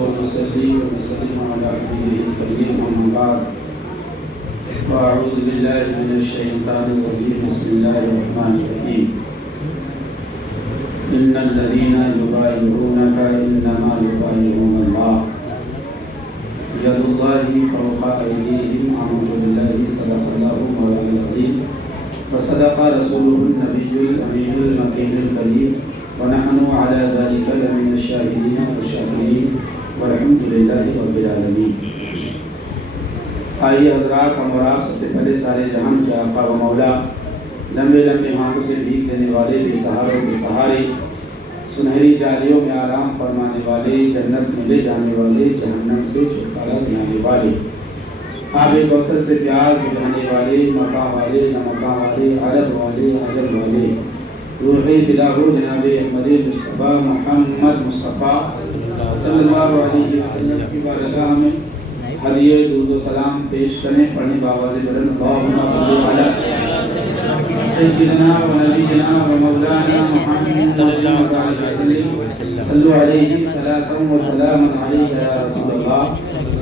ونصلي ونسلم على نبيه الكريم أما بعد فأعوذ بالله من الشيطان الرجيم بسم الله الرحمن الرحيم إن الذين يبايعونك إنما يبايعون الله يد الله فوق أيديهم أعوذ بالله صدق الله مولانا العظيم وصدق رسوله النبي الأمين المكين الكريم ونحن على ذلك لمن الشاهدين والشاكرين والحمد للہ رب العالمین۔ آئیے حضرات، ہم اور آپ سب سے پہلے سارے جہان کے آقا و مولا، لمبے لمبے ہاتھوں سے بھیک دینے والے، بے سہاروں کے سہارے، سنہری جالیوں میں آرام فرمانے والے، جنت میں لے جانے والے، جہنم سے چھٹکارا دلانے والے، آب کوثر سے پیاس بجھانے والے، مقام والے، نمقام والے، عدد والے، عجب والے، روح دلہ جناب احمد مصطفیٰ محمد مصطفیٰ صلی اللہ علیہ وسلم کی بارگاہ میں ہدیہ درود و سلام پیش کریں۔ پڑھنے بآواز بلند اللہم صلی علی سیدنا و نبینا و مولانا محمد صلی اللہ علیہ وسلم صلو علیہ صلاۃ و سلام علیہ یا رسول اللہ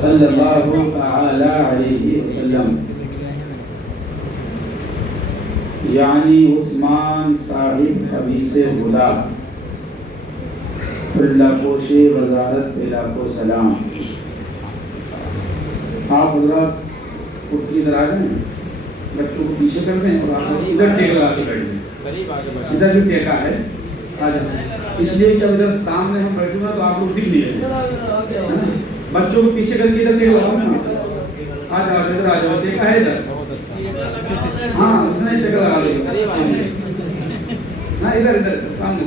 صلی اللہ تعالی علیہ وسلم۔ یعنی عثمان صاحب خبیث خدا، اللہ پوش وزارت پہ لاکھوں سلام۔ آپ حضرات اٹھ کے ادھر آ جائیں، بچوں کو پیچھے کر دیں اور آپ ادھر ٹیک لگا کے بیٹھ جائیں، ادھر بھی ٹیکا ہے، آ جائیں۔ اس لیے کہ ادھر سامنے ہم بیٹھوں گا تو آپ لوگ دکھ نہیں رہے، بچوں کو پیچھے کر کے ادھر ٹیک لگاؤ نا، آ جاؤ ادھر، آ جاؤ، ٹیکا ہے ادھر، ہاں اتنا ہی ٹیکا لگا لیں، ہاں ادھر ادھر سامنے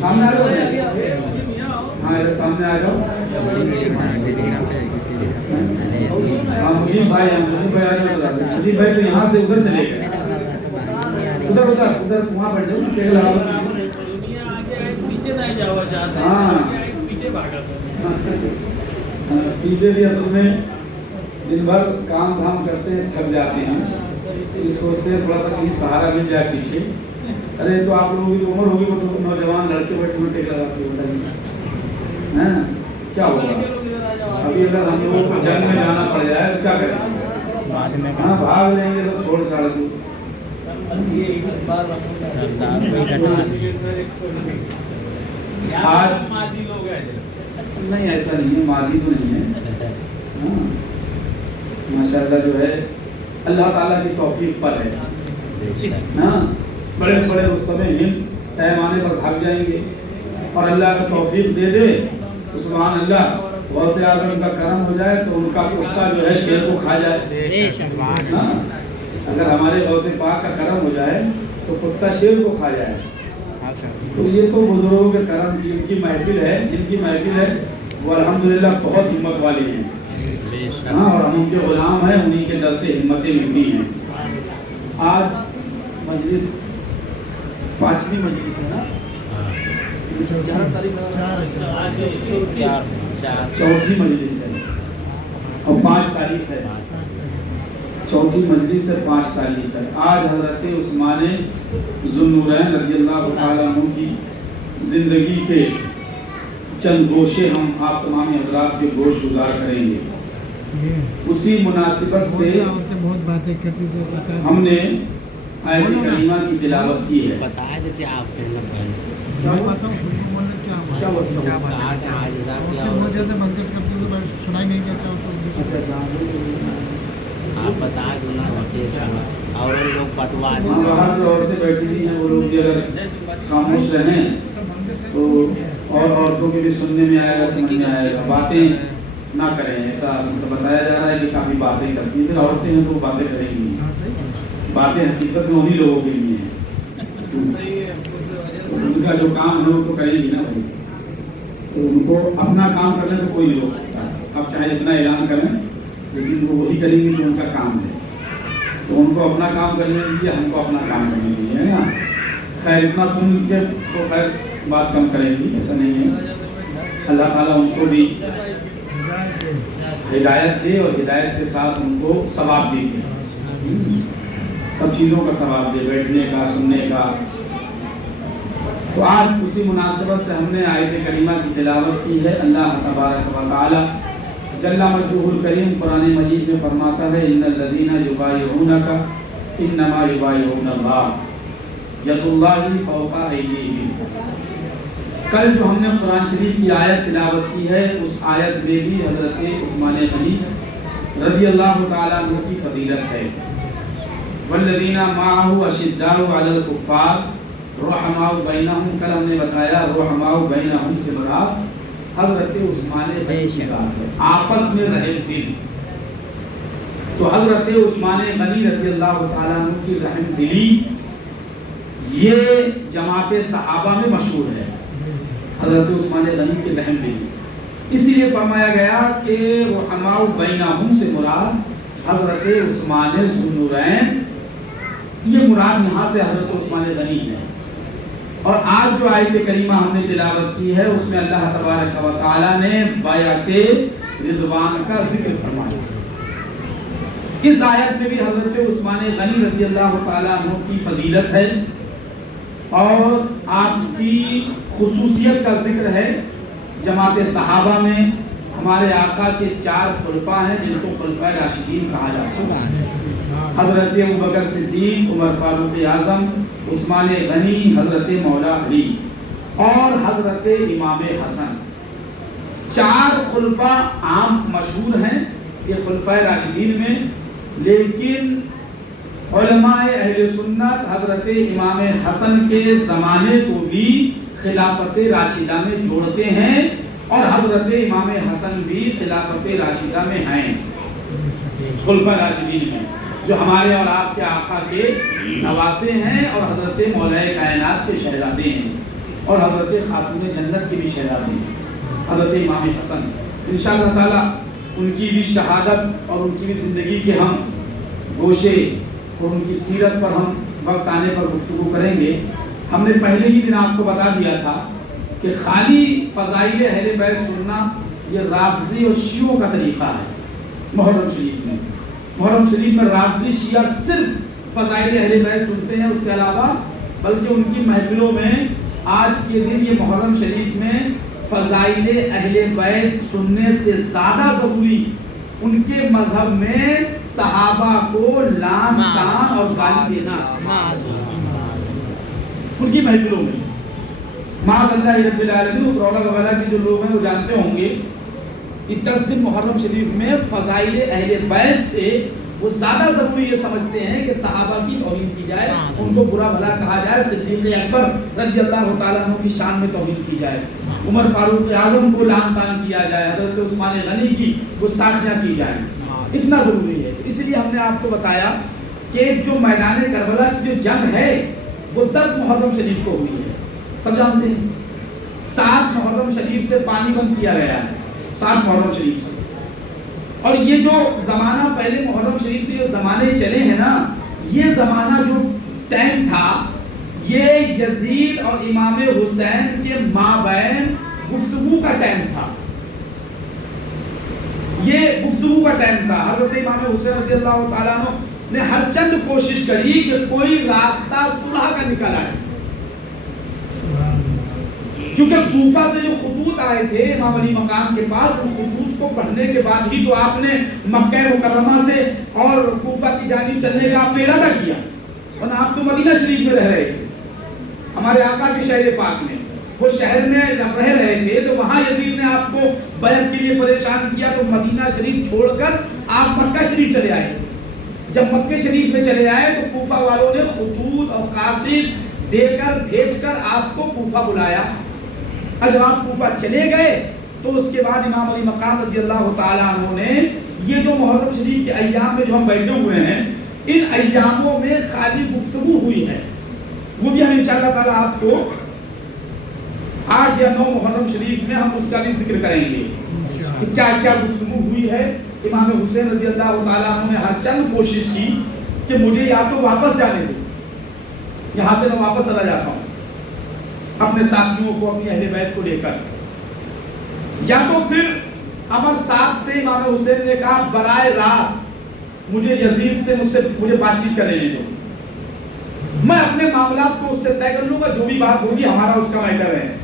سامنے آ جاؤ، ہاں ادھر سامنے آ جاؤ، ہاں مجیب بھائی آ جاؤ، مجیب بھائی تو یہاں سے ادھر چلے گئے، ادھر ادھر ادھر وہاں بیٹھ جاؤ، ٹیک لگا لو، ہاں پیچھے بھی اصل میں دن بھر کام دھام کرتے ہیں، تھک جاتے ہیں، سوچتے ہیں تھوڑا سا کہیں سہارا مل جائے پیچھے۔ ارے تو آپ لوگوں کی عمر ہوگی تو نوجوان لڑکے بیٹھے ہوئے ٹیک لگا کے ہیں، کیا ہوگا ابھی اگر ہم لوگوں کو جنگ میں جانا پڑ جائے تو کیا کریں؟ ہاں بھاگ لیں گے تو چھوڑ چھاڑ دیں۔ آج نہیں ایسا نہیں ہے، مادی تو نہیں ہے، ماشاء اللہ جو ہے اللہ تعالیٰ کی توفیق پر ہے، ہاں بڑے بڑے رستم ہند ٹائم آنے پر بھاگ جائیں گے، اور اللہ کا توفیق دے دے تو سبحان اللہ غوث اعظم کا کرم ہو جائے تو ان کا کتا جو ہے شیر کو کھا جائے، اگر ہمارے غوث پاک کا کرم ہو جائے تو کتا شیر کو کھا جائے۔ تو یہ تو بزرگوں کے کرم کی ان کی محفل ہے، جن کی محفل ہے وہ الحمدللہ بہت ہمت والی ہیں، ہاں اور ہم ان کے غلام ہیں، انہیں کے در سے ہمتیں ملتی ہیں۔ آج مجلس پانچویں مجلس ہے نا، چوتھی مجلس ہے اور 5 تاریخ ہے، چوتھی مجلس ہے، 5 تاریخ ہے۔ آج حضرت عثمان ذوالنورین رضی اللہ تعالیٰ عنہ کی زندگی کے چند گوشے ہم آپ تمام حضرات کے گوش گزار کریں گے۔ اسی مناسبت سے ہم نے آیت کریمہ کی تلاوت کی ہے۔ آپ بتا دو نا، اور لوگ بتوا دیں، باہر جو عورتیں بیٹھی ہوئی ہیں وہ لوگ بھی اگر خاموش رہیں تو اور عورتوں کے بھی سننے میں آئے گا، سمجھ میں آئے گا، باتیں نہ کریں، ایسا بتایا جا رہا ہے کہ کافی باتیں کرتی ہیں، پھر عورتیں ہیں تو باتیں کریں گی، باتیں حقیقت میں انہی لوگوں کے لیے ہیں، ان کا جو کام ہے وہ تو کریں گی نا بھائی، تو ان کو اپنا کام کرنے سے کوئی نہیں روک سکتا، آپ چاہے اتنا اعلان کریں لیکن وہ وہی کریں گی جو ان کا کام ہے، تو ان کو اپنا کام کرنے دیجیے، ہم کو اپنا کام کرنے دیجیے، ہے نا۔ خیر اتنا سن کے تو خیر بات کم کریں گی، ایسا نہیں ہے، اللہ تعالیٰ ان کو بھی ہدایت دے اور ہدایت کے ساتھ ان کو ثواب بھی دے، سب چیزوں کا ثواب دے، بیٹھنے کا، سننے کا، تو آج اسی مناسبت سے ہم نے آیت کریمہ کی تلاوت کی ہے۔ اللہ تبارک و تعالی جل مجدہ الکریم قرآن مجید میں فرماتا ہے ان الذین یبایعونک انما یبایعون اللہ ید اللہ فوق ایدیہم۔ کل جو ہم نے قرآن شریف کی آیت تلاوت کی ہے اس آیت میں بھی حضرت عثمان غنی رضی اللہ تعالیٰ عنہ کی فضیلت ہے۔ والذین معہ اشداء علی الکفار رحماء بینہم، کل ہم نے بتایا رحماء بینہم سے مراد حضرت عثمان غنی کی ذات ہے، آپس میں رحم دل۔ تو حضرت عثمان غنی رضی اللہ تعالیٰ عنہ کی رحم دلی یہ جماعت صحابہ میں مشہور ہے، حضرت عثمان غنی کی رحم دلی۔ اسی لیے فرمایا گیا کہ رحماء بینہم سے مراد حضرت عثمان ذو النورین، یہ مراد یہاں سے حضرت عثمان غنی ہے۔ اور آج جو آیت کریمہ ہم نے تلاوت کی ہے اس میں اللہ تبارک و تعالیٰ نے بیعت رضوان کا ذکر فرمایا۔ اس آیت میں بھی حضرت عثمان غنی رضی اللہ تعالیٰ عنہ کی فضیلت ہے اور آپ کی خصوصیت کا ذکر ہے۔ جماعت صحابہ میں ہمارے آقا کے 4 خلفاء ہیں جن کو خلفاء راشدین کہا جاتا ہے، حضرت ابوبکر صدیق، عمر فاروق اعظم، عثمان غنی، حضرت مولا علی اور حضرت امام حسن۔ 4 خلفاء عام مشہور ہیں یہ خلفاء راشدین میں، لیکن علماء اہل سنت حضرت امام حسن کے زمانے کو بھی خلافت راشدہ میں جوڑتے ہیں اور حضرت امام حسن بھی خلافت راشدہ میں ہیں، خلفاء راشدین میں، جو ہمارے اور آپ کے آقا کے نواسے ہیں اور حضرت مولا کائنات کے شہزادے ہیں اور حضرت خاتون جنت کے بھی شہزادے ہیں، حضرت امام حسن۔ انشاءاللہ تعالی ان کی بھی شہادت اور ان کی بھی زندگی کے ہم گوشے اور ان کی سیرت پر ہم وقت آنے پر گفتگو کریں گے۔ ہم نے پہلے ہی دن آپ کو بتا دیا تھا کہ خالی فضائل اہل بیت سننا یہ رافضی اور شیعوں کا طریقہ ہے۔ محرم شریف میں رافضی شیعہ صرف فضائل اہل بیت سنتے ہیں، اس کے علاوہ بلکہ ان کی محفلوں میں آج کے دن یہ محرم شریف میں فضائل اہل بیت سننے سے زیادہ ضروری ان کے مذہب میں صحابہ کو لعن طعن اور گالی دینا ان کی محفلوں میں۔ معاذ اللہ رب العالمین، اترولہ وغیرہ کے جو لوگ ہیں وہ جانتے ہوں گے کہ 10 دن محرم شریف میں فضائل اہل بیت سے وہ زیادہ ضروری یہ سمجھتے ہیں کہ صحابہ کی توہین کی جائے، ان کو برا بھلا کہا جائے، صدیق اکبر رضی اللہ تعالیٰ عنہ کی شان میں توہین کی جائے، عمر فاروق اعظم کو لعن طعن کیا جائے، حضرت عثمان غنی کی گستاخیاں کی جائیں، اتنا ضروری ہے۔ اس لیے ہم نے آپ کو بتایا کہ جو میدان کربلا کی جو جنگ ہے وہ 10 محرم شریف کو ہوئی ہے، سب جانتے ہیں۔ 7 محرم شریف سے پانی بند کیا گیا ہے، 7 محرم شریف سے۔ اور یہ جو زمانہ پہلے محرم شریف سے جو زمانے چلے ہیں نا، یہ زمانہ جو ٹائم تھا یہ یزید اور امام حسین کے مابین گفتگو کا ٹائم تھا، یہ گفتگو کا ٹائم تھا۔ حضرت امام حسین رضی اللہ تعالیٰ عنہ نے ہر چند کوشش کری کہ کوئی راستہ صلح کا نکل آئے، چونکہ کوفہ سے جو خطوط آئے تھے امام علی مقام کے پاس، ان خطوط کو پڑھنے کے بعد ہی تو آپ نے مکہ مکرمہ سے اور کوفہ کی جانب چلنے کا آپ نے ارادہ کیا، ورنہ آپ تو مدینہ شریف میں رہ رہے تھے، ہمارے آقا کے شہر پاک میں، وہ شہر میں جب رہ رہے تھے تو وہاں یزید نے آپ کو بیعت کے لیے پریشان کیا، تو مدینہ شریف چھوڑ کر آپ مکہ شریف چلے آئے۔ جب مکہ شریف میں چلے آئے تو کوفہ والوں نے خطوط اور قاصد دے کر بھیج کر آپ کو کوفہ بلایا، اور جب آپ کوفہ چلے گئے تو اس کے بعد امام علی مقام رضی اللہ تعالیٰ عنہ نے یہ جو محرم شریف کے ایام میں جو ہم بیٹھے ہوئے ہیں ان ایاموں میں خالی گفتگو ہوئی ہے، وہ بھی ہم انشاءاللہ تعالیٰ آپ کو 8 یا 9 محرم شریف میں ہم اس کا بھی ذکر کریں گے کہ کیا کیا گفتگو ہوئی ہے۔ امام حسین رضی اللہ تعالیٰ عنہ نے ہر چند کوشش کی کہ مجھے یا تو واپس جانے دو، یہاں سے میں واپس چلا جاتا ہوں اپنے ساتھیوں کو، اپنی اہل بیت کو لے کر، یا تو پھر امر ساتھ سے امام حسین نے کہا براہ راست مجھے یزید سے مجھے بات چیت کرنے دو، میں اپنے معاملات کو اس سے طے کر لوں گا، جو بھی بات ہوگی ہمارا اس کا میٹر ہے.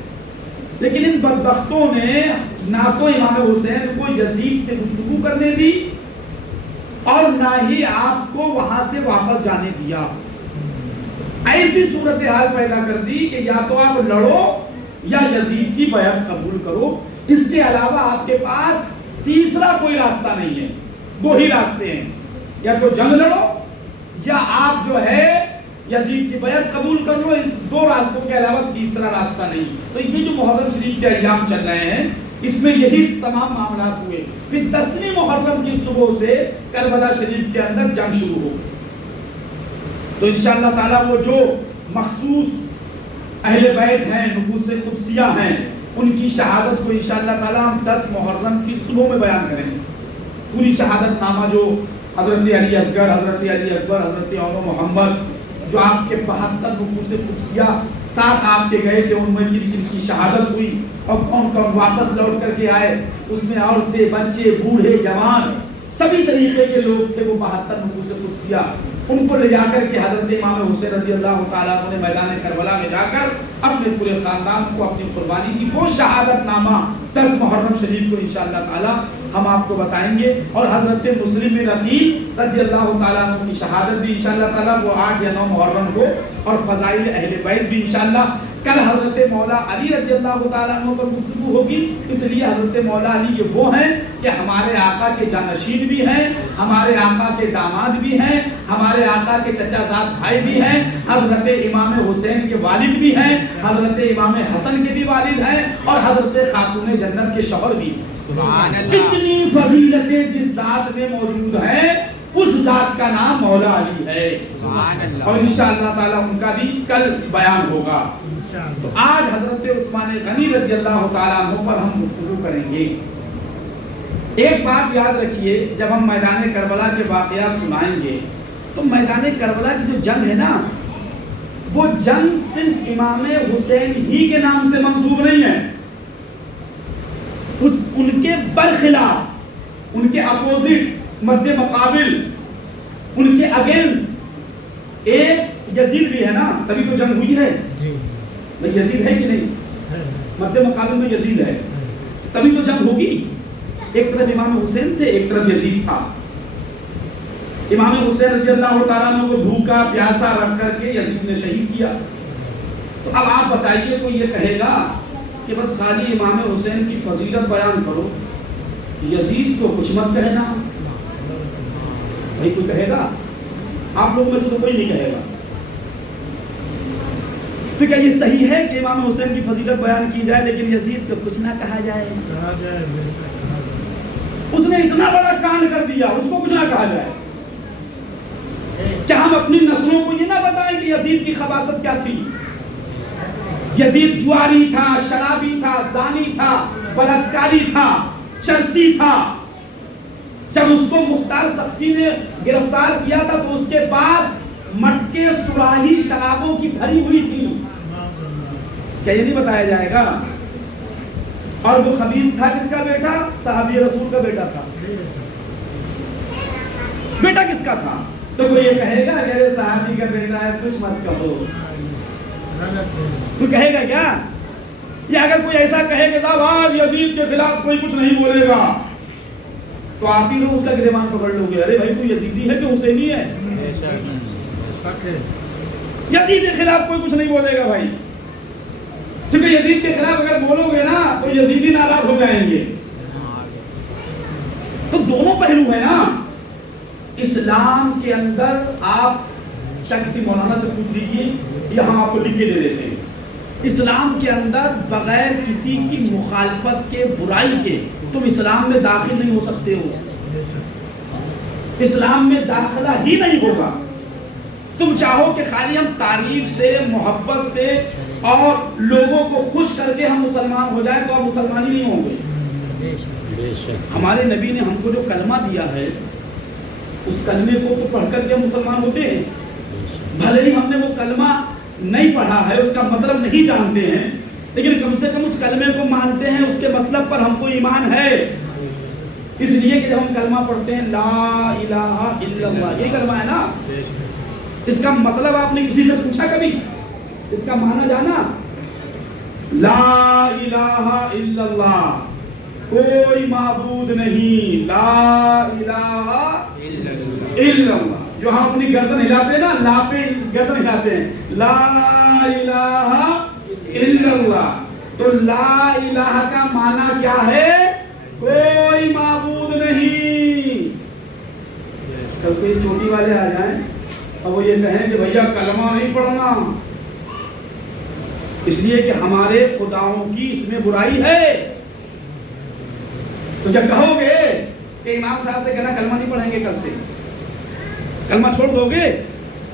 لیکن ان بدبختوں نے نہ تو امام حسین کو یزید سے گفتگو کرنے دی اور نہ ہی آپ کو وہاں سے واپس جانے دیا. ایسی صورتحال پیدا کر دی کہ یا تو آپ لڑو یا یزید کی بیعت قبول کرو، اس کے علاوہ آپ کے پاس تیسرا کوئی راستہ نہیں ہے. دو ہی راستے ہیں، یا تو جنگ لڑو یا آپ جو ہے یزید کی بیعت قبول کر لو. اس دو راستوں کے علاوہ تیسرا راستہ نہیں. تو یہ جو محرم شریف کے ایام چل رہے ہیں اس میں یہی تمام معاملات ہوئے. پھر 10ویں محرم کی صبح سے کربلا شریف کے اندر جنگ شروع ہو. تو انشاءاللہ تعالیٰ وہ جو مخصوص اہل بیت ہیں، نفوس قدسیہ ہیں، ان کی شہادت کو انشاءاللہ تعالیٰ ہم 10 محرم کی صبح میں بیان کریں گے. پوری شہادت نامہ جو حضرت علی اصغر، حضرت علی اکبر، حضرت عمر محمد، جو آپ کے 72 نفوس قدسیہ ساتھ آپ کے گئے تھے، ان میں جن کی شہادت ہوئی اور کون کون واپس لوٹ کر کے آئے، اس میں عورتیں، بچے، بوڑھے، جوان، سبھی طریقے کے لوگ تھے. وہ 72 نفوس قدسیہ ان کو لے جا کر کے حضرت امام حسین رضی اللہ تعالیٰ عنہ نے میدان کربلا میں جا کر اپنے پورے خاندان کو اپنی قربانی کی. وہ شہادت نامہ 10 محرم شریف کو انشاءاللہ تعالیٰ ہم آپ کو بتائیں گے. اور حضرت مسلم بن عقیل رضی اللہ تعالیٰ عنہ کی شہادت بھی انشاءاللہ تعالیٰ وہ 8 یا 9 محرم کو، اور فضائل اہل بیت بھی انشاءاللہ. کل حضرت مولا علی رضی اللہ تعالیٰ عنہ پر گفتگو ہوگی، اس لیے حضرت مولا علی یہ وہ ہیں کہ ہمارے آقا کے جانشین بھی ہیں، ہمارے آقا کے داماد بھی ہیں، ہمارے آقا کے چچا زاد بھائی بھی ہیں، حضرت امام حسین کے والد بھی ہیں، حضرت امام حسن کے بھی والد ہیں، اور حضرت خاتون جنت کے شوہر بھی ہیں. اتنی فضیلتیں جس ذات میں موجود ہیں اس ذات کا نام مولا علی ہے، اور انشاءاللہ تعالیٰ ان کا بھی کل بیان ہوگا. تو آج حضرت عثمان غنی رضی اللہ تعالیٰ عنہ پر ہم گفتگو کریں گے. ایک بات یاد رکھیے، جب ہم میدان کربلا کے واقعات سنائیں گے تو میدان کربلا کی جو جنگ ہے نا، وہ جنگ صرف امام حسین ہی کے نام سے منسوب نہیں ہے. ان کے برخلاف، ان کے اپوزٹ، مد مقابل، ان کے اگینسٹ ایک یزید بھی ہے نا، تبھی تو جنگ ہوئی ہے. یزید ہے کہ نہیں؟ مد مقابل میں یزید ہے، تبھی تو جنگ ہوگی. ایک طرف امام حسین تھے، ایک طرف یزید تھا. امام حسین رضی اللہ تعالیٰ عنہ کو بھوکا پیاسا رکھ کر کے یزید نے شہید کیا. تو اب آپ بتائیے، کوئی یہ کہے گا کہ بس خالی امام حسین کی فضیلت بیان کرو، یزید کو کچھ مت کہنا؟ بھائی کوئی کہے گا؟ آپ لوگوں میں سے تو کوئی نہیں کہے گا. تو کیا یہ صحیح ہے کہ امام حسین کی فضیلت بیان کی جائے لیکن یزید کو کچھ نہ کہا جائے؟ اس نے اتنا بڑا کان کر دیا، اس کو کچھ نہ کہا جائے. کیا ہم اپنی نسلوں کو یہ نہ بتائیں کہ یزید کی خباثت کیا تھی؟ یزید جواری تھا، شرابی تھا، زانی تھا، بلاత్కాری تھا، چرسی تھا. جب اس کو مختار سقفی نے گرفتار کیا تھا تو اس کے پاس مٹکے سراہی شرابوں کی بھری ہوئی تھی. کیا یہ نہیں بتایا جائے گا؟ اور وہ خبیث تھا کس کا بیٹا؟ صحابی رسول کا بیٹا تھا. بیٹا کس کا تھا؟ تو کوئی یہ کہے گا کہ صحابی کا بیٹا ہے کچھ مت کہو؟ تو کہے گا کیا؟ یا اگر کوئی ایسا کہے کہ صاحب آج یزید کے خلاف کوئی کچھ نہیں بولے گا، تو آپ ہی لوگ اس کا گریبان پکڑ لو گے. ارے بھائی کوئی یزیدی ہے کہ حسینی ہے؟ یزید کے خلاف کوئی کچھ نہیں بولے گا بھائی، کیونکہ یزید کے خلاف اگر بولو گے نا تو یزیدی ناراض ہو جائیں گے. تو دونوں پہلو ہیں نا. اسلام کے اندر آپ شاید کسی مولانا سے پوچھ لیجیے یا ہم آپ کو لکھ کے دے دیتے ہیں، اسلام کے اندر بغیر کسی کی مخالفت کے، برائی کے تم اسلام میں داخل نہیں ہو سکتے ہو. اسلام میں داخلہ ہی نہیں ہوگا. تم چاہو کہ خالی ہم تعریف سے، محبت سے اور لوگوں کو خوش کر کے ہم مسلمان ہو جائیں تو ہم مسلمان ہی نہیں ہوں گے. ہمارے نبی نے ہم کو جو کلمہ دیا ہے اس کلمے کو تو پڑھ کر کے ہم مسلمان ہوتے ہیں. بھلے ہی ہم نے وہ کلمہ نہیں پڑھا ہے، اس کا مطلب نہیں جانتے ہیں، لیکن کم سے کم اس کلمے کو مانتے ہیں، اس کے مطلب پر ہم کو ایمان ہے. اس لیے کہ جب ہم کلمہ پڑھتے ہیں لا الہ الا اللہ، یہ کلمہ ہے نا، اس کا مطلب آپ نے کسی سے پوچھا کبھی؟ اس کا معنی جانا؟ لا الہ الا اللہ، کوئی معبود نہیں، لا الہ الا اللہ. جو ہم اپنی گردن ہلاتے ہیں نا، لا پہ گردن ہلاتے ہیں، لا الہ الا اللہ. تو لا الہ کا معنی کیا ہے؟ کوئی معبود نہیں. کل کوئی چوٹی والے آ جائیں اور وہ یہ کہیں کہ بھیا کلمہ نہیں پڑھنا، اس لیے کہ ہمارے خداؤں کی اس میں برائی ہے، تو جب کہو گے کہ امام صاحب سے کہنا کلمہ نہیں پڑھیں گے کل سے، کلمہ چھوڑ دو گے؟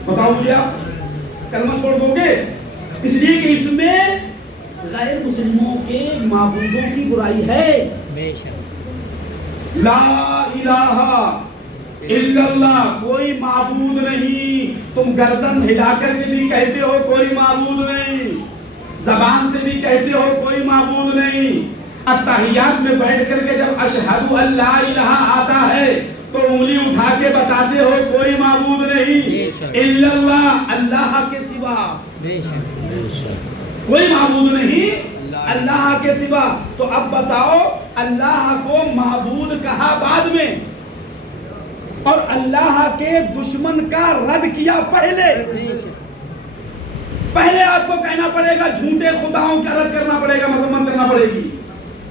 بتاؤ مجھے، آپ کلمہ چھوڑ دو گے؟ اس لیے کہ اس میں غیر مسلموں کے معبودوں کی برائی ہے. لا الہ الا اللہ، کوئی معبود نہیں. تم گردن ہلا کر کے بھی کہتے ہو کوئی معبود نہیں، زبان سے بھی کہتے ہو کوئی معبود نہیں. اتحیات میں بیٹھ کر کے جب اشہد ان لا الہ آتا ہے تو انگلی اٹھا کے بتاتے ہو کوئی معبود نہیں الا اللہ، اللہ کے سوا کوئی معبود نہیں اللہ کے سوا. تو اب بتاؤ، اللہ کو معبود کہا بعد میں اور اللہ کے دشمن کا رد کیا پہلے. پہلے آپ کو کہنا پڑے گا، جھوٹے خداؤں کا رد کرنا پڑے گا، مذمت کرنا پڑے گی.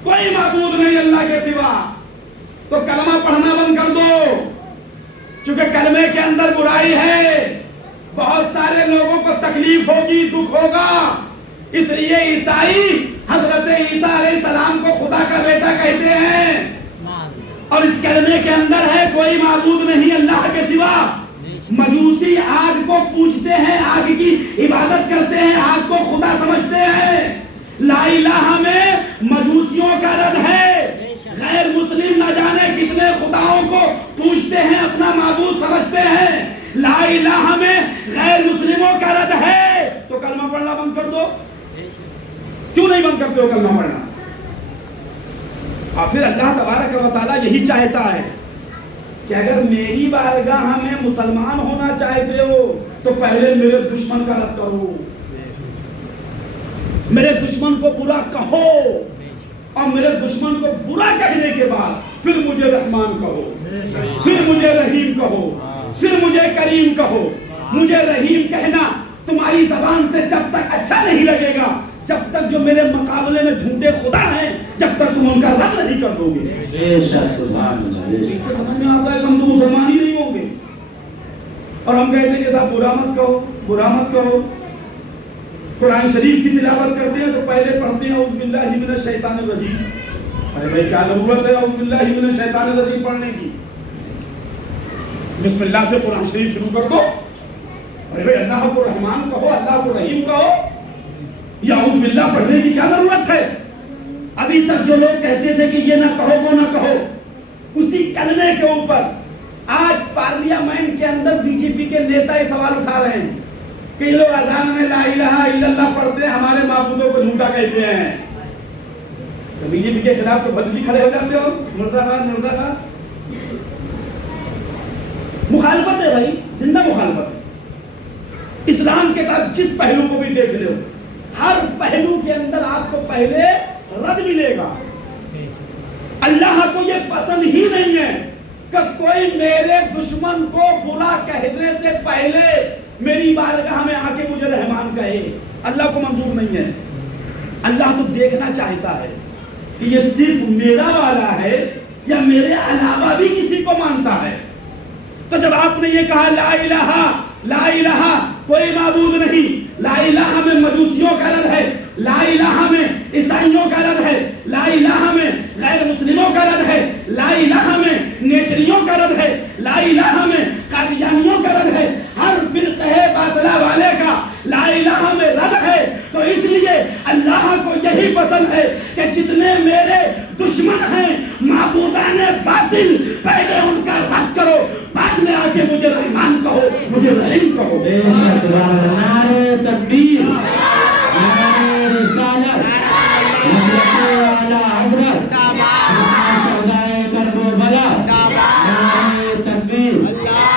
کوئی معبود نہیں اللہ کے سوا. تو کلمہ پڑھنا بند کر دو، چونکہ کلمے کے اندر برائی ہے، بہت سارے لوگوں کو تکلیف ہوگی، دکھ ہوگا. اس لیے عیسائی حضرت عیسیٰ علیہ السلام کو خدا کا بیٹا کہتے ہیں، اور اس کلمے کے اندر ہے کوئی معبود نہیں اللہ کے سوا. مجوسی آگ کو پوجتے ہیں، آگ کی عبادت کرتے ہیں، آگ کو خدا سمجھتے ہیں. لا الہ میں مجوسیوں کا رد ہے. غیر مسلم نہ جانے کتنے خداؤں کو پوجتے ہیں، اپنا معبود سمجھتے ہیں. لا الہ میں غیر مسلموں کا رد ہے. تو کلمہ پڑھنا بند کر دو. کیوں نہیں بند کرتے ہو کلمہ پڑھنا؟ اور پھر اللہ تبارک و تعالیٰ یہی چاہتا ہے کہ اگر میری بارگاہ میں مسلمان ہونا چاہتے ہو تو پہلے میرے دشمن کا رد کرو، میرے دشمن کو برا کہو، اور میرے دشمن کو برا کہنے کے بعد پھر مجھے رحمان کہو، پھر مجھے رحیم کہو، پھر مجھے کریم کہو. مجھے رحیم کہنا تمہاری زبان سے جب تک اچھا نہیں لگے گا، جب تک جو میرے مقابلے میں جھوٹے خدا ہیں جب تک تم ان کا رد نہیں کر دو گے. اس سے سمجھ میں آتا ہے کہ ہم تو مسلمان ہی نہیں ہوں گے. اور ہم کہتے ہیں کہ صاحب برا مت کہو، برا مت کہو. قرآن شریف کی تلاوت کرتے ہیں تو پہلے پڑھتے ہیں اعوذ باللہ من الشیطان الرجیم. ارے بھائی کیا ضرورت ہے اعوذ باللہ من الشیطان الرجیم پڑھنے کی؟ بسم اللہ سے قرآن شریف شروع کر دو. ارے بھائی اللہ کو رحمان کہو، اللہ کو رحیم کہو. یا اعوذ باللہ پڑھنے کی کیا ضرورت ہے؟ ابھی تک جو لوگ کہتے تھے کہ یہ نہ کہو وہ نہ کہو، اسی کلمے کے اوپر آج پارلیمنٹ کے اندر بی جے پی کے نیتا یہ سوال اٹھا رہے ہیں کہ یہ لوگ اذان میں لا الہ الا اللہ پڑھتے ہیں، ہمارے معبودوں کو جھوٹا کہتے ہیں. تو بی جے پی کے خلاف تو بدلی کھڑے ہو جاتے ہو. مردہ باد مردہ باد. مخالفت ہے بھائی، زندہ مخالفت ہے. اسلام کے بعد جس پہلو کو بھی دیکھ لو، ہر پہلو کے اندر آپ کو پہلے رد ملے گا. اللہ کو یہ پسند ہی نہیں ہے کہ کوئی میرے دشمن کو برا کہنے سے پہلے میری بارگاہ میں آ کے مجھے رحمان کہے. اللہ کو منظور نہیں ہے. اللہ تو دیکھنا چاہتا ہے کہ یہ صرف میرا والا ہے یا میرے علاوہ بھی کسی کو مانتا ہے. تو جب آپ نے یہ کہا لا الہ لا الہ کوئی معبود نہیں، لا الہ میں مجوسیوں کا رد ہے، لا الہ میں عیسائیوں کا رد ہے، لا الہ میں غیر مسلموں کا رد ہے، لا الہ میں نیچریوں کا رد ہے، لا الہ میں قادیانیوں کا رد ہے، ہر فرقہ باطلہ والے کا لا الہ میں رد ہے. تو اس لیے اللہ کو یہی پسند ہے کہ جتنے میرے دشمن ہیں معبودان باطل، پہلے ان کا رد کرو، بعد میں آ کے مجھے رحمان کہو، مجھے رحیم کہو. نعرہ تکبیر، نعرہ رسالت، مسلک اعلی حضرت، شہدائے کربلا، نعرہ تکبیر،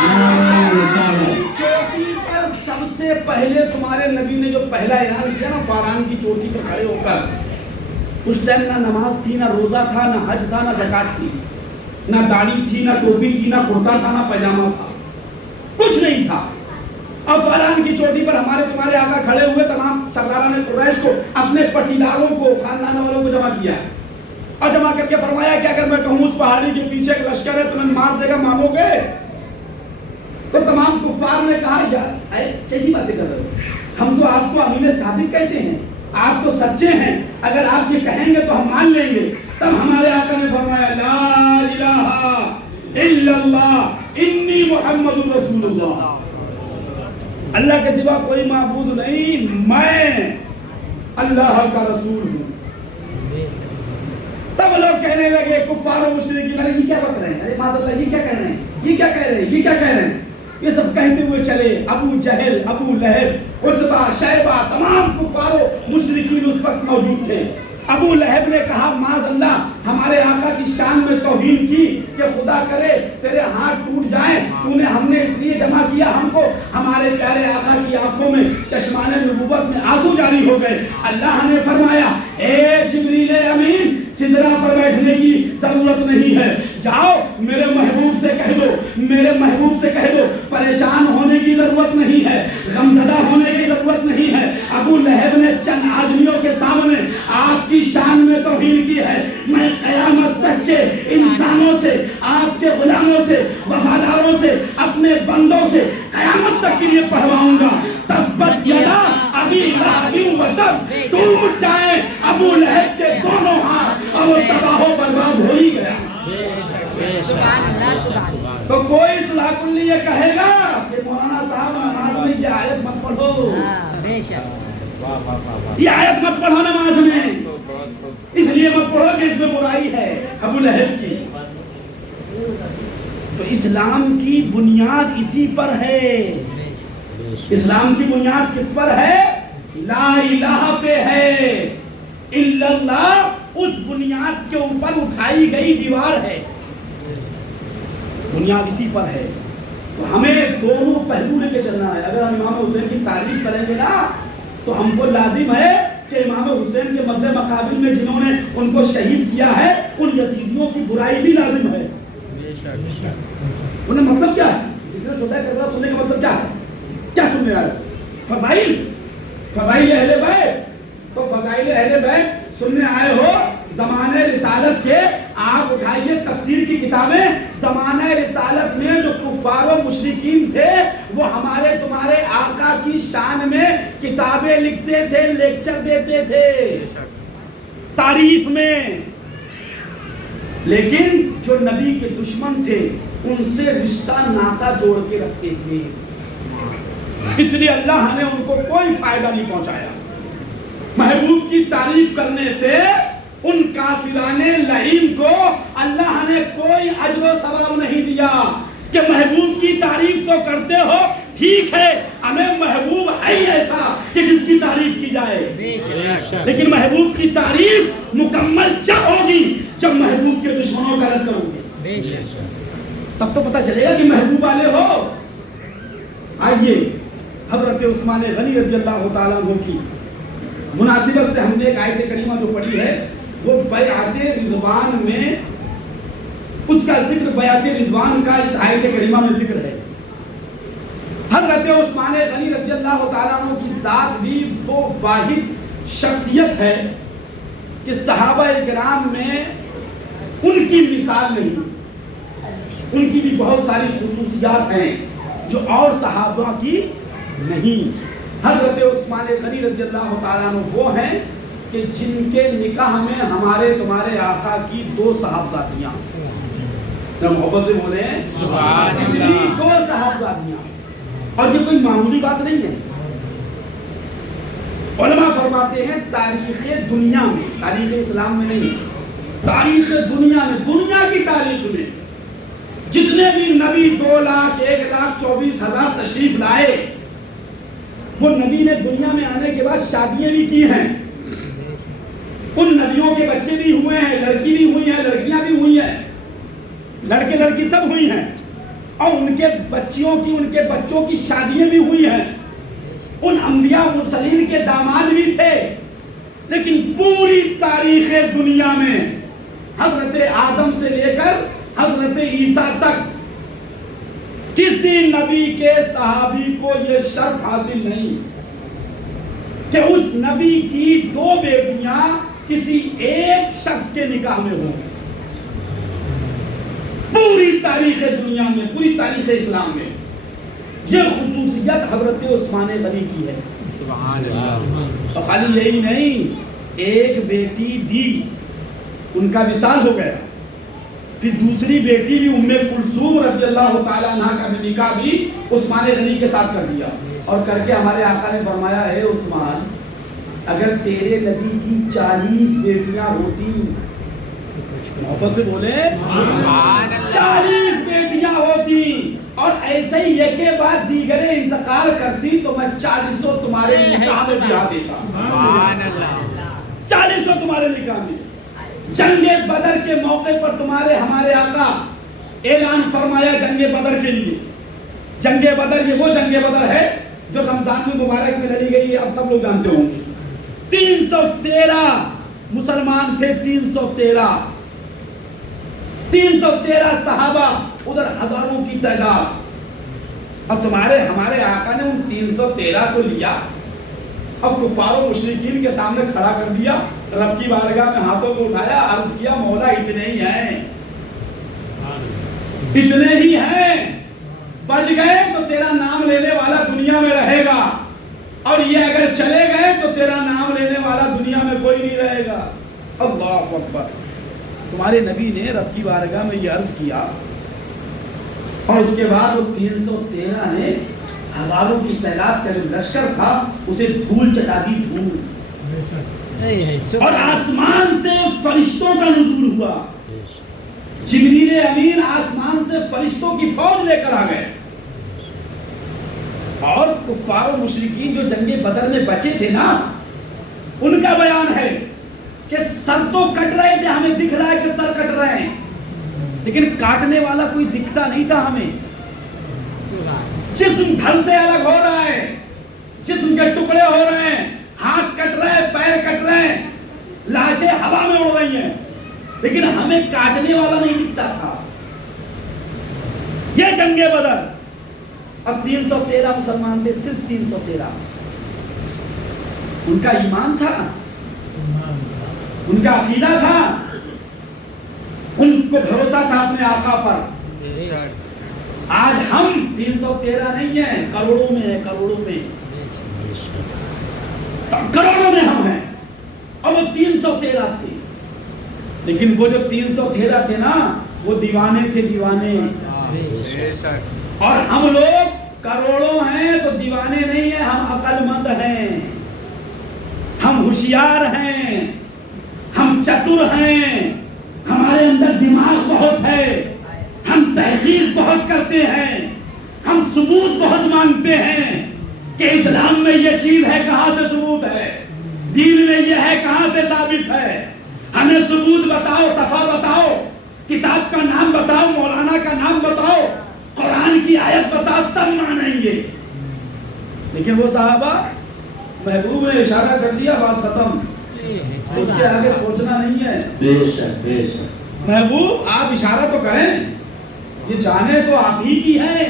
نعرہ رسالت. چوٹی پر پہلے تمہارے نبی نے جو پہلا اعلان کیا نا فاران کی چوٹی پر کھڑے ہو کر، اس ٹائم نہ نماز تھی، نہ روزہ تھا، نہ حج تھا، نہ زکات تھی، نہ داڑھی تھی، نہ ٹوپی تھی، نہ کرتا تھا، نہ پاجامہ تھا، کچھ نہیں تھا۔ اب فاران کی چوٹی پر ہمارے تمہارے آقا کھڑے ہوئے، تمام سرداران قریش کو، اپنے پٹیداروں کو، خاندان والوں کو جمع کیا اور جمع کر کے فرمایا کہ اگر میں کہوں اس پہاڑی کے پیچھے ایک لشکر ہے تمہیں مار دے گا، مانو گے؟ تو تمام کفار نے کہا یار کیسی باتیں کر رہے ہو، ہم تو آپ کو امین صادق کہتے ہیں، آپ تو سچے ہیں، اگر آپ یہ کہیں گے تو ہم مان لیں گے۔ تب ہمارے آقا نے فرمایا لا الہ الا اللہ انی محمد رسول اللہ، اللہ کے سوا کوئی معبود نہیں، میں اللہ کا رسول ہوں۔ تب لوگ کہنے لگے کفار و مشرکین، یہ کیا بات رہے ہیں، ارے معاذ اللہ یہ کیا کہہ رہے ہیں، یہ کیا کہہ رہے ہیں، یہ کیا کہہ رہے ہیں، یہ سب کہتے ہوئے چلے۔ ابو جہل، ابو لہب، عتبہ، شیبہ، تمام کفار و مشرکین اس وقت موجود تھے۔ ابو لہب نے کہا معاذ اللہ ہمارے آقا کی شان میں توہین کی کہ خدا کرے تیرے ہاتھ ٹوٹ جائیں، تو نے ہم نے اس لیے جمع کیا ہم کو، ہمارے پیارے آقا کی آنکھوں میں چشمان نبوت میں آنسو جاری ہو گئے۔ اللہ نے فرمایا اے جبریل امین سدرہ پر بیٹھنے کی ضرورت نہیں ہے، جاؤ میرے محبوب سے کہہ دو، میرے محبوب سے کہہ دو پریشان ہونے کی ضرورت نہیں ہے، غمزدہ ہونے کی ضرورت نہیں ہے۔ ابو لہب نے چند آدمیوں کے سامنے آپ کی شان میں توہین کی ہے، میں قیامت تک کے انسانوں سے، آپ کے غلاموں سے، وفاداروں سے، اپنے بندوں سے قیامت تک کے لیے پڑھواؤں گا۔ تبت یدا ابی لہب و تب، ٹوٹ جائے ابو لہب کے دونوں ہاتھ اور وہ تباہ و برباد ہو ہی گیا۔ تو کوئی اصلاح کلی یہ کہے گا کہ مولانا صاحب نماز میں یہ آیت مت پڑھو، یہ آیت مت پڑھو نماز میں، اس لیے مت پڑھو کہ اس میں برائی ہے ابو لہب کی۔ تو اسلام کی بنیاد اسی پر ہے، اسلام کی بنیاد کس پر ہے؟ لا الہ پہ ہے، الا اللہ اس بنیاد کے اوپر اٹھائی گئی دیوار ہے، بنیاد اسی پر ہے۔ تو ہمیں دونوں پہلو لے کے چلنا ہے۔ اگر ہم امام حسین کی تعریف کریں گے نا تو ہم کو لازم ہے کہ امام حسین کے مد مقابل میں جنہوں نے ان کو شہید کیا ہے ان یزیدیوں کی برائی بھی لازم ہے۔ انہیں مطلب کیا ہے ذکر شدہ کربلا سننے کا مطلب کیا ہے؟ کیا سننے آئے؟ فضائل، فضائل اہل بیت، تو فضائل اہل بیت سننے آئے ہو زمانہ رسالت کے۔ آپ اٹھائیے تفسیر کی کتابیں، زمانہ رسالت میں جو کفار و مشرکین تھے وہ ہمارے تمہارے آقا کی شان میں کتابیں لکھتے تھے، لیکچر دیتے تھے تعریف میں، لیکن جو نبی کے دشمن تھے ان سے رشتہ ناتا جوڑ کے رکھتے تھے، اس لیے اللہ نے ان کو کوئی فائدہ نہیں پہنچایا۔ محبوب کی تعریف کرنے سے ان کافران لعین کو اللہ نے کوئی اجر و ثواب نہیں دیا کہ محبوب کی تعریف تو کرتے ہو، ٹھیک ہے ہمیں محبوب ہے ایسا کہ جس کی تعریف کی جائے، لیکن محبوب کی تعریف مکمل جب ہوگی جب محبوب کے دشمنوں کا رد کرو گے، تب تو پتہ چلے گا کہ محبوب والے ہو۔ آئیے حضرت عثمان غنی رضی اللہ تعالیٰ عنہ کی مناسبت سے ہم نے ایک آیت کریمہ جو پڑھی ہے وہ بیعت رضوان میں، اس کا ذکر بیعت رضوان کا اس آیت کریمہ میں ذکر ہے۔ حضرت عثمان غنی رضی اللہ تعالیٰ عنہ کی ذات بھی وہ واحد شخصیت ہے کہ صحابہ کرام میں ان کی مثال نہیں، ان کی بھی بہت ساری خصوصیات ہیں جو اور صحابہ کی نہیں۔ حضرت عثمان غنی رضی اللہ تعالیٰ عنہ وہ ہیں کہ جن کے نکاح میں ہمارے تمہارے آقا کی 2 صاحبزادیاں، جب محبت سے بولے ہیں سبحان اللہ، 2 صاحبزادیاں، اور یہ کوئی معمولی بات نہیں ہے۔ علماء فرماتے ہیں تاریخ دنیا میں، تاریخ اسلام میں نہیں، تاریخ دنیا میں، دنیا کی تاریخ میں جتنے بھی نبی 2,01,24,000 تشریف لائے، وہ نبی نے دنیا میں آنے کے بعد شادیاں بھی کی ہیں، ان نبیوں کے بچے بھی ہوئے ہیں، لڑکی بھی ہوئی ہیں، لڑکیاں بھی ہوئی ہیں، لڑکے لڑکی سب ہوئی ہیں، اور ان کے بچیوں کی، ان کے بچوں کی شادیاں بھی ہوئی ہیں۔ ان انبیاء مرسلین کے داماد بھی تھے، لیکن پوری تاریخ دنیا میں حضرت آدم سے لے کر حضرت عیسیٰ تک کسی نبی کے صحابی کو یہ شرف حاصل نہیں کہ اس نبی کی 2 بیٹیاں کسی ایک شخص کے نکاح میں ہوں۔ پوری تاریخ دنیا میں، پوری تاریخ اسلام میں یہ خصوصیت حضرت عثمان غنی کی ہے۔ اور خالی یہی نہیں، ایک بیٹی دی، ان کا وصال ہو گیا، پھر دوسری بیٹی بھی ام کلثوم رضی اللہ تعالیٰ عنہ کا بھی نکاح بھی عثمان غنی کے ساتھ کر دیا، اور کر کے ہمارے آقا نے فرمایا ہے عثمان اگر تیرے نبی کی 40 بیٹیاں ہوتی، محبت سے بولے 40 بیٹیاں ہوتی اور ایسے ہی ایک کے بعد دیگرے انتقال کرتی تو میں 40 تمہارے نکاح میں بیا دیتا، 40 تمہارے نکاح میں۔ جنگ بدر کے موقع پر تمہارے ہمارے آقا اعلان فرمایا جنگ بدر کے لیے۔ جنگ بدر یہ وہ جنگ بدر ہے جو رمضان مبارک میں لڑی گئی ہے، اب سب لوگ جانتے ہوں گے۔ 313 مسلمان تھے، 313 صحابہ، ادھر ہزاروں کی تعداد۔ اب ہمارے آقا نے ان 313 کو لیا، اب کفار و مشرکین کے سامنے کھڑا کر دیا، رب کی بارگاہ میں ہاتھوں کو اٹھایا، عرض کیا مولا اتنے ہی ہیں، اتنے ہی ہیں، بچ گئے تو تیرا نام لینے والا دنیا میں رہے گا، اور یہ اگر چلے گئے تو تیرا نام لینے والا دنیا میں کوئی نہیں رہے گا۔ اللہ اکبر۔ تمہارے نبی نے رب کی بارگاہ میں یہ عرض کیا، اور اس کے بعد وہ 313 نے ہزاروں کی تعداد کا جو لشکر تھا اسے دھول چٹا دی، دھول، اور آسمان سے فرشتوں کا نزول ہوا، جبریل امین آسمان سے فرشتوں کی فوج لے کر آ گئے، اور کفار و مشرکین جو جنگ بدر میں بچے تھے نا، ان کا بیان ہے کہ سر تو کٹ رہے تھے، ہمیں دکھ رہا ہے کہ سر کٹ رہے ہیں، لیکن کاٹنے والا کوئی دکھتا نہیں تھا ہمیں۔ جسم دھڑ سے الگ ہو رہا ہے، جسم کے ٹکڑے ہو رہے ہیں، ہاتھ کٹ رہے ہیں، پیر کٹ رہے ہیں، لاشیں ہوا میں اڑ رہی ہیں، لیکن ہمیں کاٹنے والا نہیں دکھتا تھا۔ یہ جنگ بدر، اب 313 مسلمان تھے، صرف 313۔ ان کا ایمان تھا، ان کا عقیدہ تھا، ان کو بھروسہ تھا اپنے آقا پر۔ آج ہم 313 نہیں ہیں، کروڑوں میں ہیں، کروڑوں میں ہم ہیں، اور وہ 313 تھے، لیکن وہ جو 313 تھے نا وہ دیوانے تھے، دیوانے، اور ہم لوگ کروڑوں ہیں تو دیوانے نہیں ہیں، ہم عقل مند ہیں، ہم ہوشیار ہیں، ہم چتر ہیں، ہمارے اندر دماغ بہت ہے، ہم تحقیق بہت کرتے ہیں، ہم ثبوت بہت مانگتے ہیں کہ اسلام میں یہ چیز ہے، کہاں سے ثبوت ہے، دین میں یہ ہے، کہاں سے ثابت ہے، ہمیں ثبوت بتاؤ، صفحہ بتاؤ، کتاب کا نام بتاؤ، مولانا کا نام بتاؤ، قرآن کی آیت بتاؤ، تب مانیں گے۔ لیکن وہ صحابہ، محبوب نے اشارہ کر دیا، بات ختم، اس کے آگے سوچنا نہیں ہے۔ بے شک بے شک، محبوب آپ اشارہ تو کریں، یہ جانیں تو آپ ہی کی ہیں،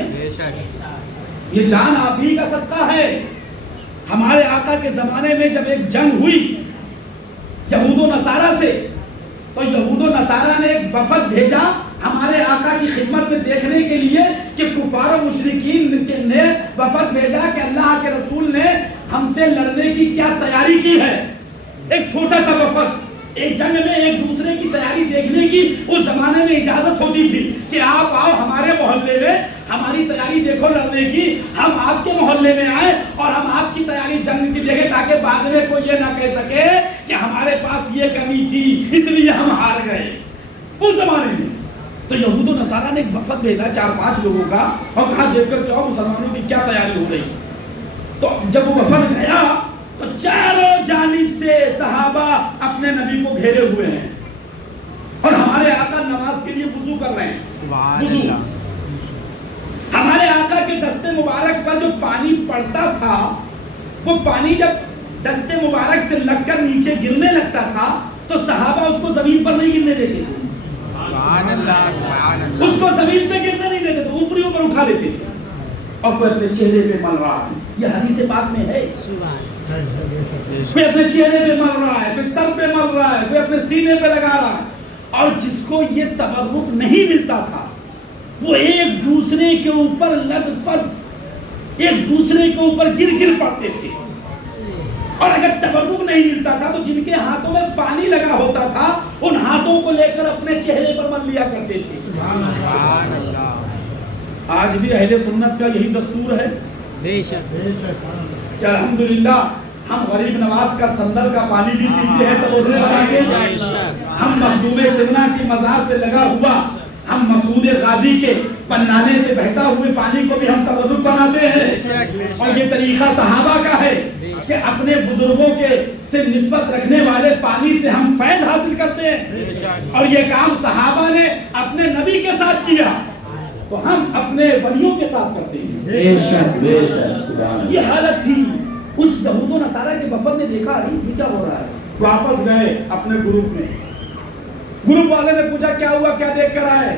یہ جان آپ ہی کا صدقہ ہے۔ ہمارے آقا کے زمانے میں جب ایک جنگ ہوئی یہود و نصارہ سے، تو یہود و نصارہ نے ایک وفد بھیجا ہمارے آقا کی خدمت میں دیکھنے کے لیے کہ کفار و مشرکین نے وفد بھیجا کہ اللہ کے رسول نے ہم سے لڑنے کی کیا تیاری کی ہے۔ ایک چھوٹا سا وفد، ایک جنگ میں ایک دوسرے کی تیاری دیکھنے کی اس زمانے میں اجازت ہوتی تھی کہ آپ آؤ ہمارے محلے میں، ہماری تیاری دیکھو لڑنے کی، ہم آپ کے محلے میں آئے اور ہم آپ کی تیاری جنگ کی دیکھیں، تاکہ بعد میں کوئی یہ نہ کہہ سکے کہ ہمارے پاس یہ کمی تھی اس لیے ہم ہار گئے۔ اس زمانے میں تو یہود و نصارہ نے ایک وفد بھیجا 4-5 لوگوں کا، اور کہا دیکھ کر کہ مسلمانوں کی کیا تیاری ہو رہی۔ تو جب وہ وفد گیا تو چاروں جانب سے صحابہ اپنے نبی کو گھیرے ہوئے ہیں، اور ہمارے آقا نماز کے لیے وضو کر رہے ہیں، وضو۔ ہمارے آقا کے دستے مبارک پر جو پانی پڑتا تھا وہ پانی جب دست مبارک سے لگ کر نیچے گرنے لگتا تھا تو صحابہ اس کو زمین پر نہیں گرنے دیتے تھے، اس کو زمین پہ گرنے نہیں دیتے تھے، اوپری اوپر اٹھا لیتے تھے، اور کوئی اپنے چہرے پہ مل رہا ہے، یہ حدیث پاک میں ہے، کوئی اپنے چہرے پہ مل رہا ہے، کوئی سر پہ مل رہا ہے، کوئی اپنے سینے پہ لگا رہا ہے، اور جس کو یہ تبرک نہیں ملتا تھا وہ ایک دوسرے کے اوپر لد پر ایک دوسرے کے اوپر گر پڑتے تھے، اور اگر تبرک نہیں ملتا تھا تو جن کے ہاتھوں میں پانی لگا ہوتا تھا ان ہاتھوں کو لے کر اپنے چہرے پر مل لیا کرتے تھے۔ سبحان اللہ۔ آج بھی اہل سنت کا یہی دستور ہے کہ الحمدللہ ہم غریب نواز کا صندل کا پانی بھی پیتے ہیں توضو بنا کے، ہم مخدوم سمنا کی مزار سے لگا ہوا، ہم مسعود غازی کے پنانے سے بہتا ہوئے پانی کو بھی ہم تبرک بناتے ہیں، اور یہ طریقہ صحابہ کا ہے کہ اپنے بزرگوں کے سے نسبت رکھنے والے پانی سے ہم فیض حاصل کرتے ہیں، اور یہ کام صحابہ نے اپنے نبی کے ساتھ کیا تو ہم اپنے ولیوں کے ساتھ کرتے ہیں۔ بے شک بے شک، یہ حالت تھی اس یہود و نصارہ کے وفد نے، دیکھا یہ کیا ہو رہا ہے، واپس گئے اپنے گروپ میں، گروپ والے نے پوچھا کیا ہوا، کیا دیکھ کر آئے،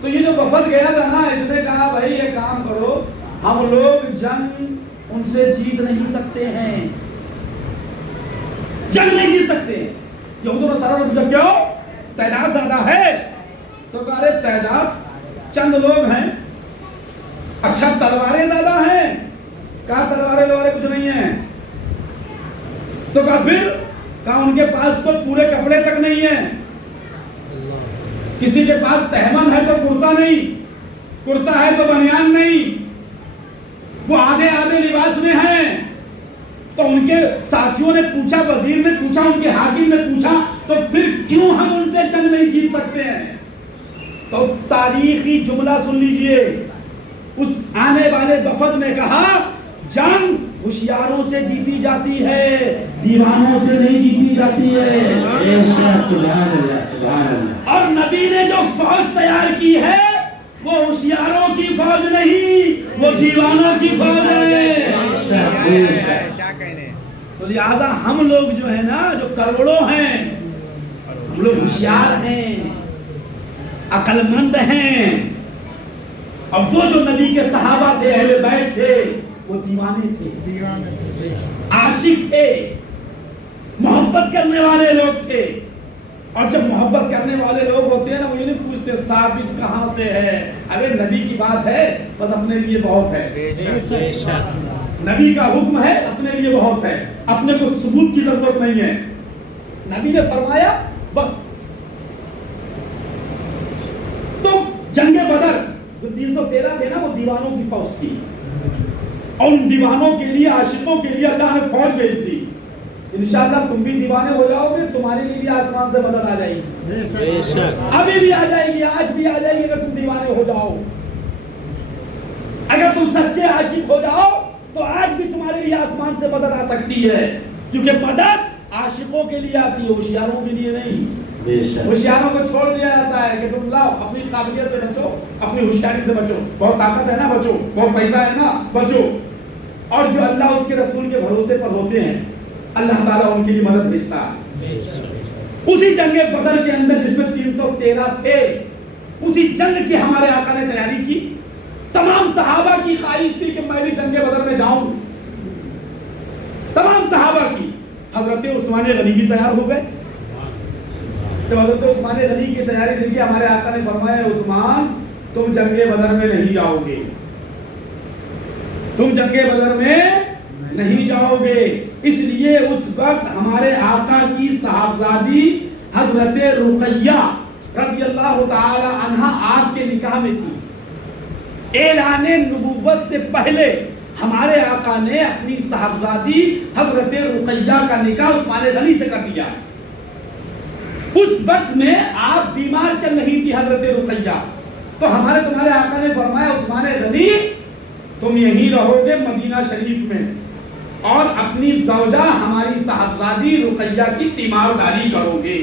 تو یہ جو وفد گیا تھا نا اس نے کہا بھائی یہ کام کرو، ہم لوگ جنگ ان سے جیت نہیں سکتے ہیں، جنگ نہیں جیت سکتے۔ یہود و نصارہ نے پوچھا کیوں، تعداد زیادہ ہے، تو کہا رہے تعداد چند لوگ ہیں، اچھا تلواریں زیادہ ہیں، کہا تلواریں کچھ نہیں ہیں، تو کہا پھر، کہا ان کے پاس تو پورے کپڑے تک نہیں ہیں، کسی کے پاس تہمن ہے تو کرتا نہیں، کرتا ہے تو بنیان نہیں، وہ آدھے آدھے لباس میں ہیں۔ تو ان کے ساتھیوں نے پوچھا، وزیر نے پوچھا، ان کے حاکم نے پوچھا تو پھر کیوں ہم ان سے جنگ نہیں جیت سکتے ہیں؟ تو تاریخی جملہ سن لیجئے، اس آنے والے وفد نے کہا جنگ ہوشیاروں سے جیتی جاتی ہے، دیوانوں سے نہیں جیتی جاتی ہے۔ سبحان اللہ سبحان اللہ۔ اور نبی نے جو فوج تیار کی ہے وہ ہوشیاروں کی فوج نہیں، وہ دیوانوں کی فوج ہے۔ تو لہذا ہم لوگ جو ہے نا، جو کروڑوں ہیں، ہم لوگ ہوشیار ہیں، عقل مند ہیں، اور وہ جو نبی کے صحابہ تھے، اہل بیت تھے، وہ دیوانے تھے، عاشق تھے، محبت کرنے والے لوگ تھے، اور جب محبت کرنے والے لوگ ہوتے ہیں نا، وہ یہ نہیں پوچھتے ثابت کہاں سے ہے، اگر نبی کی بات ہے بس اپنے لیے بہت ہے، نبی کا حکم ہے اپنے لیے بہت ہے، اپنے کو ثبوت کی ضرورت نہیں ہے، نبی نے فرمایا بس۔ تو جنگ بدر جو 313 تھے نا، وہ دیوانوں کی فوج تھی، اور ان دیوانوں کے لیے، عاشقوں کے لیے اللہ نے فوج بھیج دی۔ انشاءاللہ تم بھی دیوانے ہو جاؤ گے، تمہارے لیے بھی آسمان سے مدد آ جائے گی، ابھی بھی آ جائے گی، آج بھی آ جائے گی، اگر تم دیوانے ہو جاؤ، اگر تم سچے عاشق ہو جاؤ تو آج بھی تمہارے لیے آسمان سے مدد آ سکتی ہے، کیونکہ مدد عاشقوں کے لیے آتی ہے، ہوشیاروں کے لیے نہیں۔ ہوشیاروں کو چھوڑ دیا جاتا ہے کہ تم لاؤ، اپنی قابلیت سے بچو، اپنی ہوشیاری سے بچو، بہت طاقت ہے نا بچو، بہت پیسہ ہے نا بچو، اور جو اللہ اس کے رسول کے بھروسے پر ہوتے ہیں اللہ تعالیٰ ان کے لیے مدد بھیجتا ہے۔ اسی جنگ بدر کے اندر جس میں 313 تھے، اسی جنگ کی ہمارے آقا نے تیاری کی، تمام صحابہ کی خواہش تھی کہ میں بھی جنگ بدر میں جاؤں، تمام صحابہ کی۔ حضرت عثمان غنی بھی تیار ہو گئے، جب حضرت عثمان غنی کی تیاری دیکھی، ہمارے آقا نے فرمایا عثمان تم جنگ بدر میں نہیں جاؤ گے، تم جنگ بدر میں نہیں جاؤ گے، اس لیے اس وقت ہمارے آقا کی صاحبزادی حضرت رقیہ رضی اللہ تعالی عنہا آپ کے نکاح میں تھی۔ اعلان نبوت سے پہلے ہمارے آقا نے اپنی صاحبزادی حضرت رقیہ کا نکاح عثمان غنی سے کر دیا۔ اس وقت میں آپ بیمار چل رہی تھی حضرت رقیہ، تو ہمارے تمہارے آقا نے فرمایا عثمان غنی تم یہیں رہو گے مدینہ شریف میں، اور اپنی زوجہ ہماری صاحبزادی رقیہ کی تیمارداری کرو گے،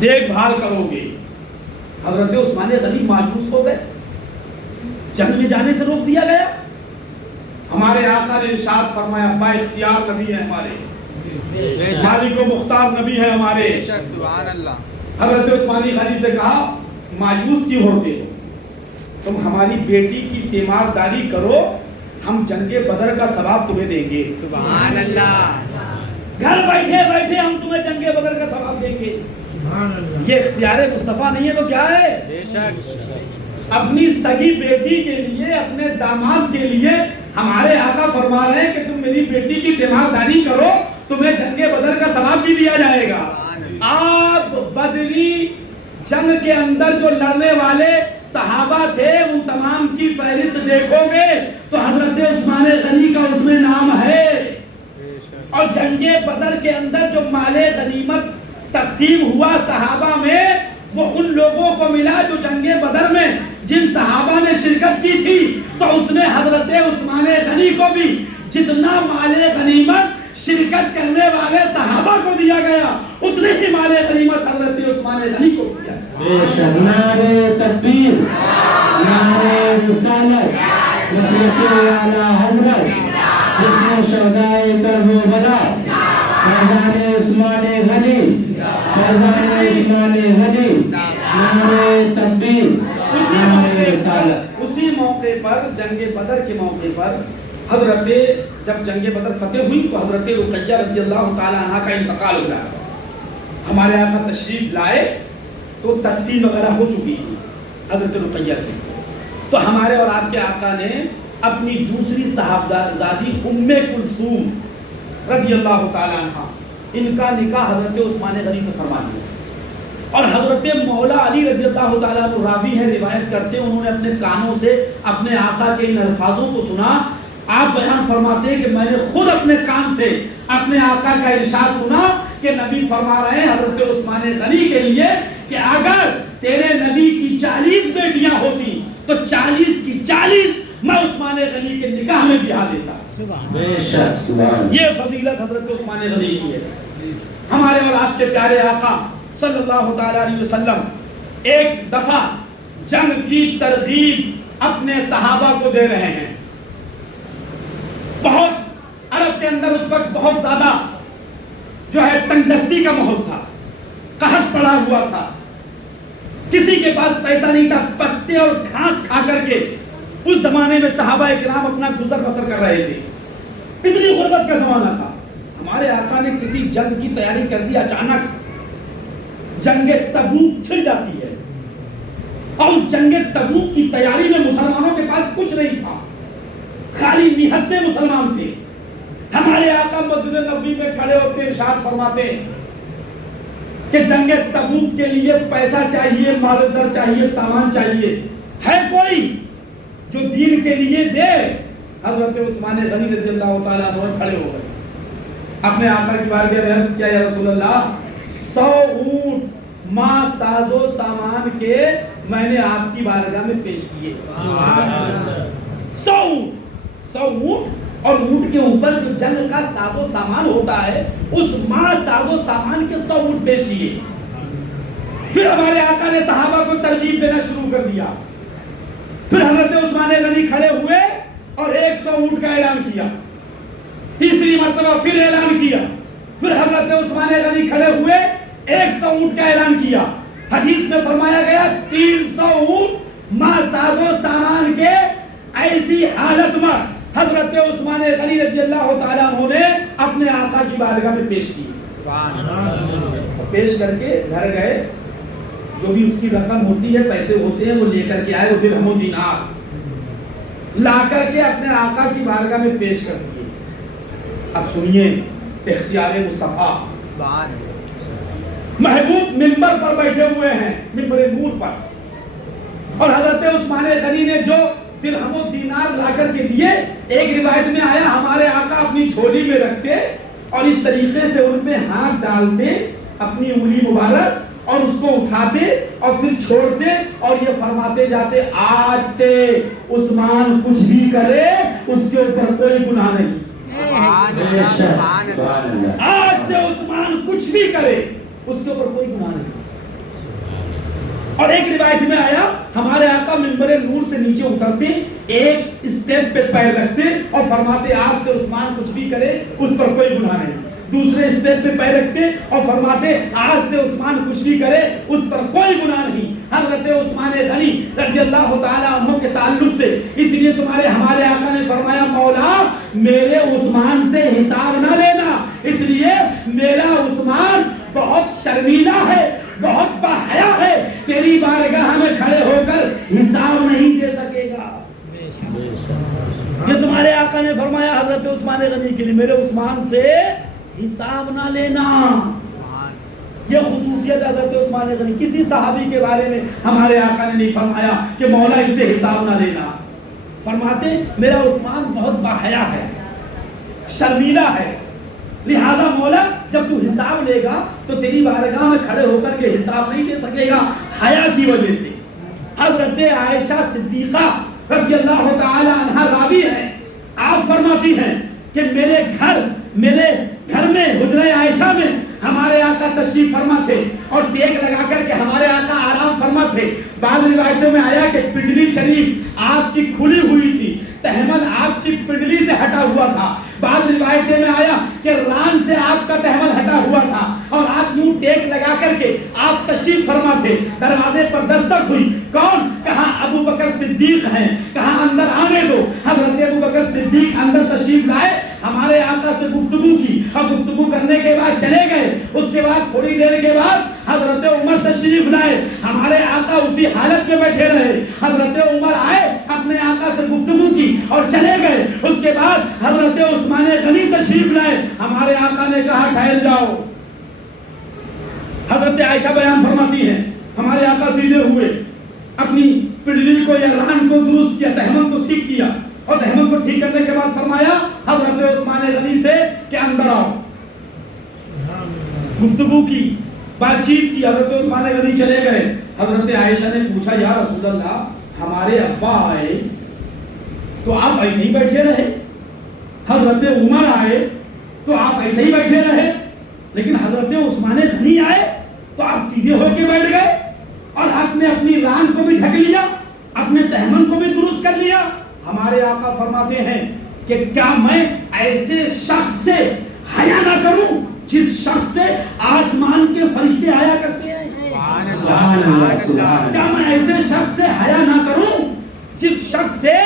دیکھ بھال کرو گے۔ حضرت عثمان غنی مایوس ہو گئے، جنگ میں جانے سے روک دیا گیا، ہمارے آقا نے ارشاد فرمایا با اختیار نبی ہے ہمارے، مالک و مختار نبی ہے ہمارے۔ سبحان اللہ۔ حضرت عثمانی غنی سے کہا مایوس کیوں ہوتے ہو، تم ہماری بیٹی کی تیمارداری کرو، ہم جنگ بدر کا ثواب تمہیں دیں گے۔ سبحان اللہ۔ گھر بیٹھے بیٹھے ہم تمہیں جنگ بدر کا ثواب دیں گے۔ یہ اختیار مصطفیٰ نہیں ہے تو کیا ہے؟ بے شک۔ اپنی سگی بیٹی کے لیے، اپنے داماد کے لیے ہمارے آقا فرما رہے ہیں کہ تم میری بیٹی کی تیمارداری کرو، تمہیں جنگ بدر کا ثواب بھی دیا جائے گا۔ آپ بدری جنگ کے اندر جو لڑنے والے صحابہ تھے ان تمام کی فہرست دیکھو گے تو حضرت عثمان غنی کا اس میں نام ہے۔ اور جنگ بدر کے اندر جو مال غنیمت تقسیم ہوا صحابہ میں، وہ ان لوگوں کو ملا جو جنگ بدر میں جن صحابہ نے شرکت کی تھی، تو اس میں حضرت عثمان غنی کو بھی جتنا مال غنیمت شرکت کرنے والے صحابہ کو دیا گیا اتنے ہی مال غنیمت حضرت عثمان غنی کو دیا۔ بے شک نعرہ تکبیر، نعرہ رسالت، مسلک اعلیٰ حضرت، جس نے شہدائے کربلا، فیضان عثمان غنی، فیضان عثمان غنی، نعرہ تکبیر، نعرہ رسالت۔ اسی موقع پر جنگ بدر کے موقع پر حضرت جب جنگ بدر فتح ہوئی تو حضرت رقیہ رضی اللہ تعالی عنہ کا انتقال ہو گیا۔ ہمارے آقا تشریف لائے تو تدفین وغیرہ ہو چکی تھی حضرت رقیہ کی، تو ہمارے اور آپ کے آقا نے اپنی دوسری صاحبزادی ام کلثوم رضی اللہ تعالی عنہ، ان کا نکاح حضرت عثمان غنی سے فرما دیا۔ اور حضرت مولا علی رضی اللہ تعالیٰ عنہ راوی ہے، روایت کرتے ہیں، انہوں نے اپنے کانوں سے اپنے آقا کے ان الفاظوں کو سنا۔ آپ بیان فرماتے ہیں کہ میں نے خود اپنے کان سے اپنے آقا کا ارشاد سنا کہ نبی فرما رہے ہیں حضرت عثمان غنی کے لیے کہ اگر تیرے نبی کی 40 بیٹیاں ہوتی تو 40 کی 40 میں عثمان غنی کے نکاح میں بیاہ دیتا۔ بے شک سبحان۔ یہ فضیلت حضرت عثمان غنی کی ہے۔ ہمارے اور آپ کے پیارے آقا صلی اللہ تعالی علیہ وسلم ایک دفعہ جنگ کی ترغیب اپنے صحابہ کو دے رہے ہیں۔ بہت عرب کے اندر اس وقت بہت زیادہ جو ہے تنگ دستی کا ماحول تھا، قحط پڑا ہوا تھا، کسی کے پاس پیسہ نہیں تھا، پتے اور گھاس کھا کر کے اس زمانے میں صحابہ کرام اپنا گزر بسر کر رہے تھے۔ اتنی غربت کا زمانہ تھا۔ ہمارے آقا نے کسی جنگ کی تیاری کر دی، اچانک جنگ تبوک چھڑ جاتی ہے، اور اس جنگ تبوک کی تیاری میں مسلمانوں کے پاس کچھ نہیں تھا، خالی نہتے مسلمان تھے۔ ہمارے آقا مسجد نبوی میں کھڑے ہوتے ارشاد فرماتے کہ جنگ تبوک کے لیے پیسہ چاہیے، مال و زر چاہیے، سامان چاہیے، ہے کوئی جو دین کے لیے دے؟ حضرت عثمان غنی رضی اللہ تعالیٰ عنہ کھڑے ہو گئے، اپنے آقا کی بارگاہ میں عرض کیا، یا رسول اللہ 100 اونٹ ماں ساز و سامان کے میں نے آپ کی بارگاہ میں پیش کیے۔ 100 اونٹ، اور اونٹ کے اوپر جو جنگ کا ساز و سامان ہوتا ہے اس ماں ساز و سامان کے 100 اونٹ پیش کیے۔ پھر ہمارے آقا نے صحابہ کو ترغیب دینا شروع کر دیا۔ پھر حضرت عثمان غنی کھڑے ہوئے اور 100 اونٹ کا اعلان کیا، تیسری مرتبہ پھر اعلان کیا، پھر حضرت عثمان غنی کھڑے ہوئے 100 اونٹ کا اعلان کیا۔ حدیث میں فرمایا گیا 300 اونٹ ماں ساز و سامان کے ایسی حالت میں حضرت عثمان غنی رضی اللہ تعالیٰ عنہ نے اپنے آقا کی بارگاہ میں پیش کی۔ پیش کر کے گھر گئے، جو بھی اس کی رقم ہوتی ہے، پیسے ہوتے ہیں، وہ لے کر کے آئے، وہ درہم و دینار لا کر کے اپنے آقا کی بارگاہ میں پیش کر دیے۔ اب سنیے اختیار مصطفیٰ، محبوب منبر پر بیٹھے ہوئے ہیں، منبر نور پر، اور حضرت عثمان غنی نے جو درہم و دینار لا کر کے دیے، ایک روایت میں آیا ہمارے آقا اپنی جھولی میں رکھتے اور اس طریقے سے ان میں ہاتھ ڈالتے اپنی انگلی مبارک اور اس کو اٹھاتے اور پھر چھوڑتے اور یہ فرماتے جاتے آج سے عثمان کچھ بھی کرے اس کے اوپر کوئی گناہ نہیں، آج سے عثمان کچھ بھی کرے اس کے اوپر کوئی گناہ نہیں۔ اور ایک روایت میں آیا ہمارے آقا منبر نور سے نیچے اترتے، ایک اسٹیپ پہ پیر رکھتے اور فرماتے آج سے عثمان کچھ بھی کرے اس پر کوئی گناہ نہیں، دوسرے اسٹیپ پہ پیر رکھتے اور فرماتے آج سے عثمان کچھ بھی کرے اس پر کوئی گناہ نہیں۔ حضرت عثمان غنی رضی اللہ تعالیٰ عنہ کے تعلق سے اس لیے ہمارے آقا نے فرمایا مولا میرے عثمان سے حساب نہ لینا، اس لیے میرا عثمان بہت شرمیلا ہے، بہت باحیا ہے، تیری بارگاہ میں کھڑے ہو کر حساب نہیں دے سکے گا۔ یہ تمہارے آقا نے فرمایا حضرت عثمان غنی کے لیے میرے عثمان سے حساب نہ لینا۔ یہ خصوصیت حضرت عثمان غنی، کسی صحابی کے بارے میں ہمارے آقا نے نہیں فرمایا کہ مولا اس سے حساب نہ لینا، فرماتے میرا عثمان بہت باحیا ہے، شرمیلا ہے، لہذا مولا جب تو حساب لے گا تو تیری بارگاہ میں کھڑے ہو کر کے حساب نہیں دے سکے گا حیا کی وجہ سے۔ حضرت عائشہ صدیقہ رضی اللہ تعالی عنہا راوی ہیں، آپ فرماتی ہیں کہ میرے گھر میں حجرہ عائشہ میں ہمارے آقا تشریف فرما تھے اور ٹیک لگا کر کے ہمارے آقا آرام فرما تھے۔ بعض روایتوں میں آیا کہ پنڈلی شریف آپ کی کھلی ہوئی تھی، تہمن آپ کی پنڈلی سے ہٹا ہوا تھا۔ بعض روایتیں میں آیا کہ ران سے آپ کا تہمن ہٹا ہوا تھا اور آپ یوں ٹیک لگا کر کے آپ تشریف فرما تھے۔ دروازے پر دستک ہوئی، کون؟ کہا ابو بکر صدیق ہیں، کہا اندر آنے دو۔ حضرت ابو بکر صدیق اندر تشریف لائے، ہمارے آقا سے گفتگو کی اور گفتگو کرنے کے بعد چلے گئے۔ اس کے بعد تھوڑی دیر کے بعد حضرت عمر تشریف لائے، ہمارے آقا اسی حالت میں بیٹھے رہے۔ حضرت عمر آئے، اپنے آقا سے گفتگو کی اور چلے گئے۔ اس کے بعد حضرت عثمان غنی تشریف لائے، ہمارے آقا نے کہا ٹھہر جاؤ۔ حضرت عائشہ بیان فرماتی ہیں ہمارے آقا سیدھے ہوئے، اپنی پنڈلی کو یا ران کو درست کیا، تہمن کو ٹھیک کیا اور تہمن کو ٹھیک کرنے کے بعد فرمایا حضرت عثمان غنی سے کہ اندر آؤ۔ گفتگو کی، بات چیت کی، حضرت عثمان غنی چلے گئے۔ حضرت عائشہ نے پوچھا یا رسول اللہ ہمارے ابا آئے تو آپ ایسے ہی بیٹھے رہے، حضرت عمر آئے تو آپ ایسے ہی بیٹھے رہے، لیکن حضرت عثمان غنی آئے تو آپ سیدھے ہو کے بیٹھ گئے اور آپ نے اپنی ران کو بھی ڈھک لیا، اپنے تہمن کو بھی درست کر لیا۔ ہمارے آقا فرماتے ہیں کہ کیا میں ایسے شخص سے حیا نہ کروں جس شخص سے آسمان کے فرشتے آیا کرتے ہیں؟ کیا میں ایسے شخص سے حیا نہ کروں جس شخص سے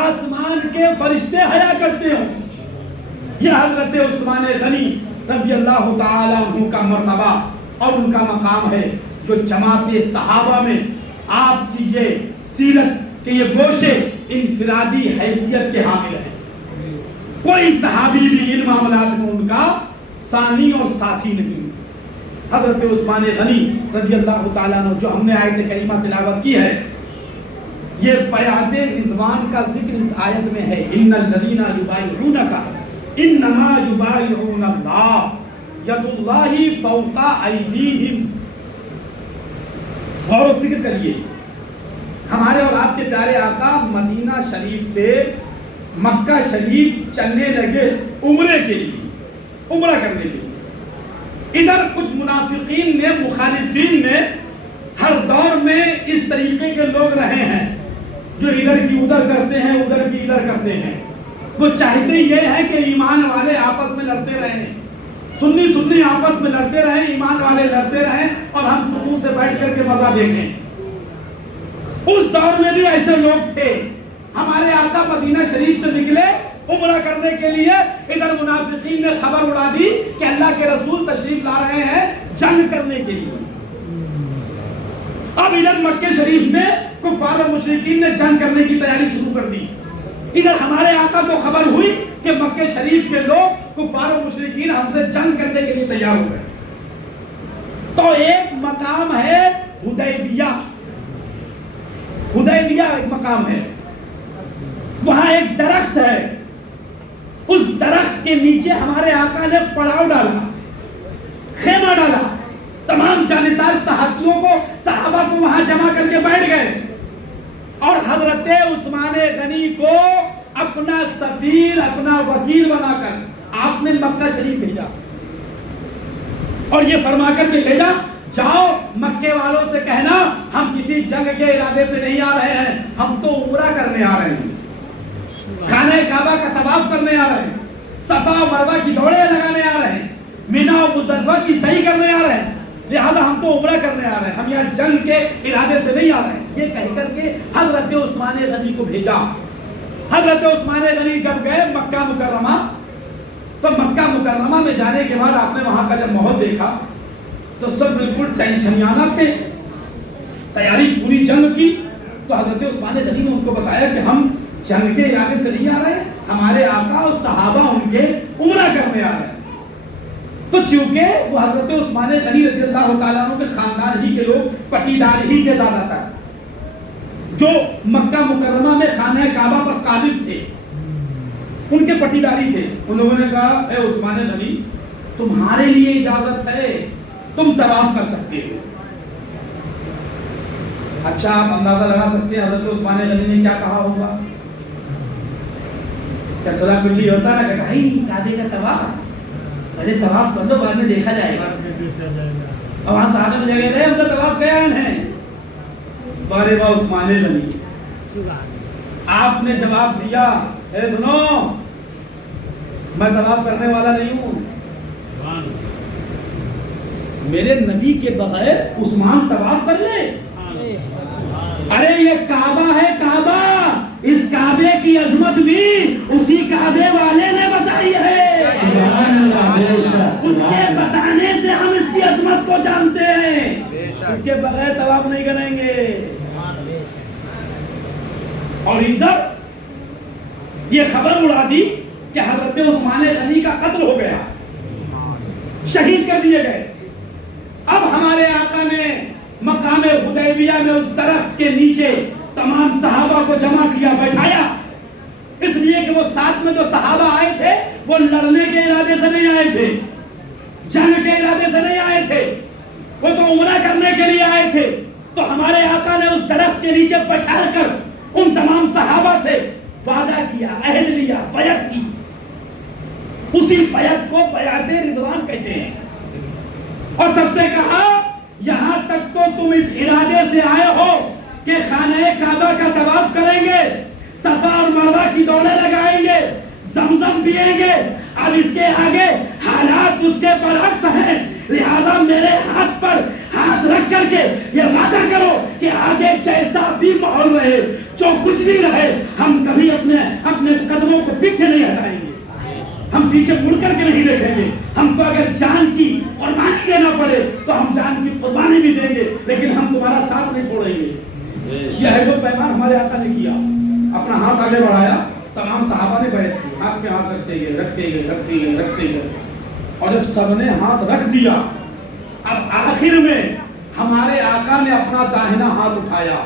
آسمان کے فرشتے حیا کرتے ہوں؟ یہ حضرت عثمان غنی رضی اللہ تعالی عنہ کا مرتبہ اور ان کا مقام ہے جو جماعت صحابہ میں آپ کی یہ سیرت کہ یہ گوشے انفرادی حیثیت کے حامل ہیں۔ کوئی صحابی بھی ان معاملات میں ان کا ثانی اور ساتھی نہیں۔ حضرت عثمان غنی رضی اللہ تعالیٰ عنہ جو ہم نے آیت کریمہ تلاوت کی ہے، یہ بیعت رضوان کا ذکر اس آیت میں ہے۔ ان الذین یبایعونک انما یبایعون اللہ ید اللہ فوق ایدیہم۔ غور و فکر کریے، ہمارے اور آپ کے پیارے آقا مدینہ شریف سے مکہ شریف چلنے لگے عمرے کے لیے، عمرہ کرنے کے لیے۔ ادھر کچھ منافقین نے، مخالفین نے ہر دور میں اس طریقے کے لوگ رہے ہیں جو ادھر کی ادھر کرتے ہیں، ادھر کی ادھر کرتے ہیں۔ وہ چاہتے یہ ہے کہ ایمان والے آپس میں لڑتے رہیں، سنی آپس میں لڑتے رہیں، ایمان والے لڑتے رہیں اور ہم سکون سے بیٹھ کر کے مزہ دیکھیں۔ اس دور میں بھی ایسے لوگ تھے۔ ہمارے آقا مدینہ شریف سے نکلے عمرہ کرنے کے لیے، ادھر منافقین نے خبر اڑا دی کہ اللہ کے رسول تشریف لا رہے ہیں جنگ کرنے کے لیے۔ اب ادھر مکہ شریف میں کفار و مشرکین نے جنگ کرنے کی تیاری شروع کر دی۔ ادھر ہمارے آقا کو خبر ہوئی کہ مکہ شریف کے لوگ کفار و مشرکین ہم سے جنگ کرنے کے لیے تیار ہو گئے۔ تو ایک مقام ہے حدیبیہ، حدیبیہ ایک مقام ہے، وہاں ایک درخت ہے، اس درخت کے نیچے ہمارے آقا نے پڑاؤ ڈالا، خیمہ ڈالا، تمام جانسار صحابہ کو وہاں جمع کر کے بیٹھ گئے اور حضرت عثمان غنی کو اپنا سفیر، اپنا وکیل بنا کر آپ نے مکہ شریف بھیجا اور یہ فرما کر کے بھیجا جاؤ مکے والوں سے کہنا ہم کسی جنگ کے ارادے سے نہیں آ رہے ہیں، ہم تو عمرہ کرنے آ رہے ہیں، خانہ کعبہ کا طواف کرنے آ رہے ہیں، صفا و مروہ کی دوڑیں لگانے آ رہے ہیں، مینا و مزدلفہ کی صحیح کرنے آ رہے ہیں، لہذا ہم تو عمرہ کرنے آ رہے ہیں، ہم یہاں جنگ کے ارادے سے نہیں آ رہے ہیں۔ یہ کہہ کر کے حضرت عثمان غنی کو بھیجا۔ حضرت عثمان غنی جب گئے مکہ مکرمہ، تو مکہ مکرمہ میں جانے کے بعد آپ نے وہاں کا جب ماحول دیکھا تو سب بالکل ٹینشنیانہ تھے، تیاری پوری جنگ کی۔ تو حضرت عثمان غنی نے ان کو بتایا کہ ہم جنگ کے ارادے سے نہیں آ رہے ہیں، ہمارے آقا اور صحابہ ان کے عمرہ کرنے آ رہے ہیں۔ تو چونکہ وہ حضرت عثمان غنی رضی اللہ تعالیٰ عنہ کے خاندان ہی کے لوگ، پٹیدار ہی کے زیادہ تر جو مکہ مکرمہ میں خانہ کعبہ پر قابض تھے، ان کے پٹیداری تھے، ان لوگوں نے کہا اے عثمان غنی تمہارے لیے اجازت ہے، تم طواف کر سکتے ہو۔ اچھا آپ اندازہ لگا سکتے ہیں حضرت عثمان غنی نے کیا کہا ہوگا؟ کیا صدا کلی ہوتا ہے نا، کہ کعبے کا طواف پہلے طواف کر لو بعد میں دیکھا جائے گا۔ اور وہاں صحابہ میں جگہ رہے ہم تو طواف قیان ہیں۔ بارے با عثمان غنی آپ نے جواب دیا اے سنو میں طواف کرنے والا نہیں ہوں، میرے نبی کے بغیر عثمان طواف کر لے؟ ارے یہ کعبہ ہے کعبہ، اس کعبے کی عظمت بھی اسی کعبے والے نے بتائی ہے، اس کے بتانے سے ہم اس کی عظمت کو جانتے ہیں، اس کے بغیر طواف نہیں کریں گے۔ اور ادھر یہ خبر اڑا دی کہ حضرت عثمان غنی کا قتل ہو گیا، شہید کر دیے گئے۔ اب ہمارے آقا نے مقام حدیبیہ میں اس درخت کے نیچے تمام صحابہ کو جمع کیا، بیٹھایا، اس لیے کہ وہ ساتھ میں جو صحابہ آئے تھے وہ لڑنے کے ارادے سے نہیں آئے تھے، جنگ کے ارادے سے نہیں آئے تھے، وہ تو عمرہ کرنے کے لیے آئے تھے۔ تو ہمارے آقا نے اس درخت کے نیچے بیٹھا کر ان تمام صحابہ سے وعدہ کیا، عہد لیا، بیعت کی۔ اسی بیعت کو بیعت رضوان کہتے ہیں۔ اور سب سے کہا یہاں تک تو تم اس ارادے سے آئے ہو کہ خانہ کعبہ کا طواف کریں گے، صفا اور مروہ کی دوڑیں لگائیں گے، زمزم پیئیں گے، اب اس کے آگے حالات اس کے برعکس ہیں، لہذا میرے ہاتھ پر ہاتھ رکھ کر کے یہ وعدہ کرو کہ آگے جیسا بھی ماحول رہے، جو کچھ بھی رہے، ہم کبھی اپنے قدموں کو پیچھے نہیں ہٹائیں گے، ہم پیچھے مڑ کر کے نہیں دیکھیں گے، ہم کو اگر جان کی قربانی دینا پڑے تو ہم جان کی قربانی بھی دیں گے، لیکن ہم تمہارا ساتھ نہیں چھوڑیں گے۔ یہ ہے جو پیمان ہمارے آقا نے کیا، اپنا ہاتھ آگے بڑھایا، تمام صحابہ نے بیعت کی، ہاتھ پہ ہاتھ رکھتے گئے رکھتے گئے رکھتے گئے رکھتے گئے، اور جب سب نے ہاتھ رکھ دیا، اب آخر میں ہمارے آقا نے اپنا داہنا ہاتھ اٹھایا،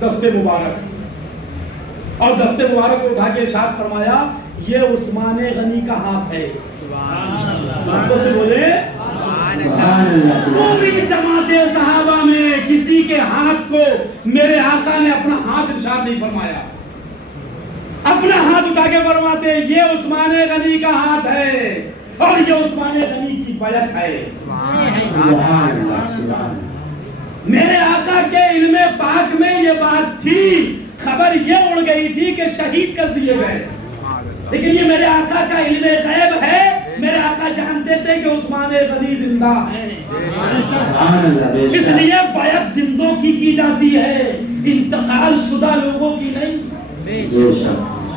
دست مبارک، اور دست مبارک کو اٹھا کے ارشاد فرمایا یہ عثمان غنی کا ہاتھ ہے۔ تو سے بولے پوری جماعت صحابہ میں کسی کے ہاتھ کو میرے آقا نے اپنا ہاتھ ارشاد نہیں فرمایا، اپنا ہاتھ اٹھا کے فرماتے یہ عثمان غنی کا ہاتھ ہے اور یہ عثمان غنی کی بیعت ہے۔ میرے آقا کے علم پاک میں یہ بات تھی، خبر یہ اڑ گئی تھی کہ شہید کر دیے گئے، لیکن یہ میرے آقا کا علم غیب ہے، میرے آقا جانتے تھے کہ عثمان غنی زندہ ہیں، اس لیے بیعت زندوں کی جاتی ہے، انتقال شدہ لوگوں کی نہیں۔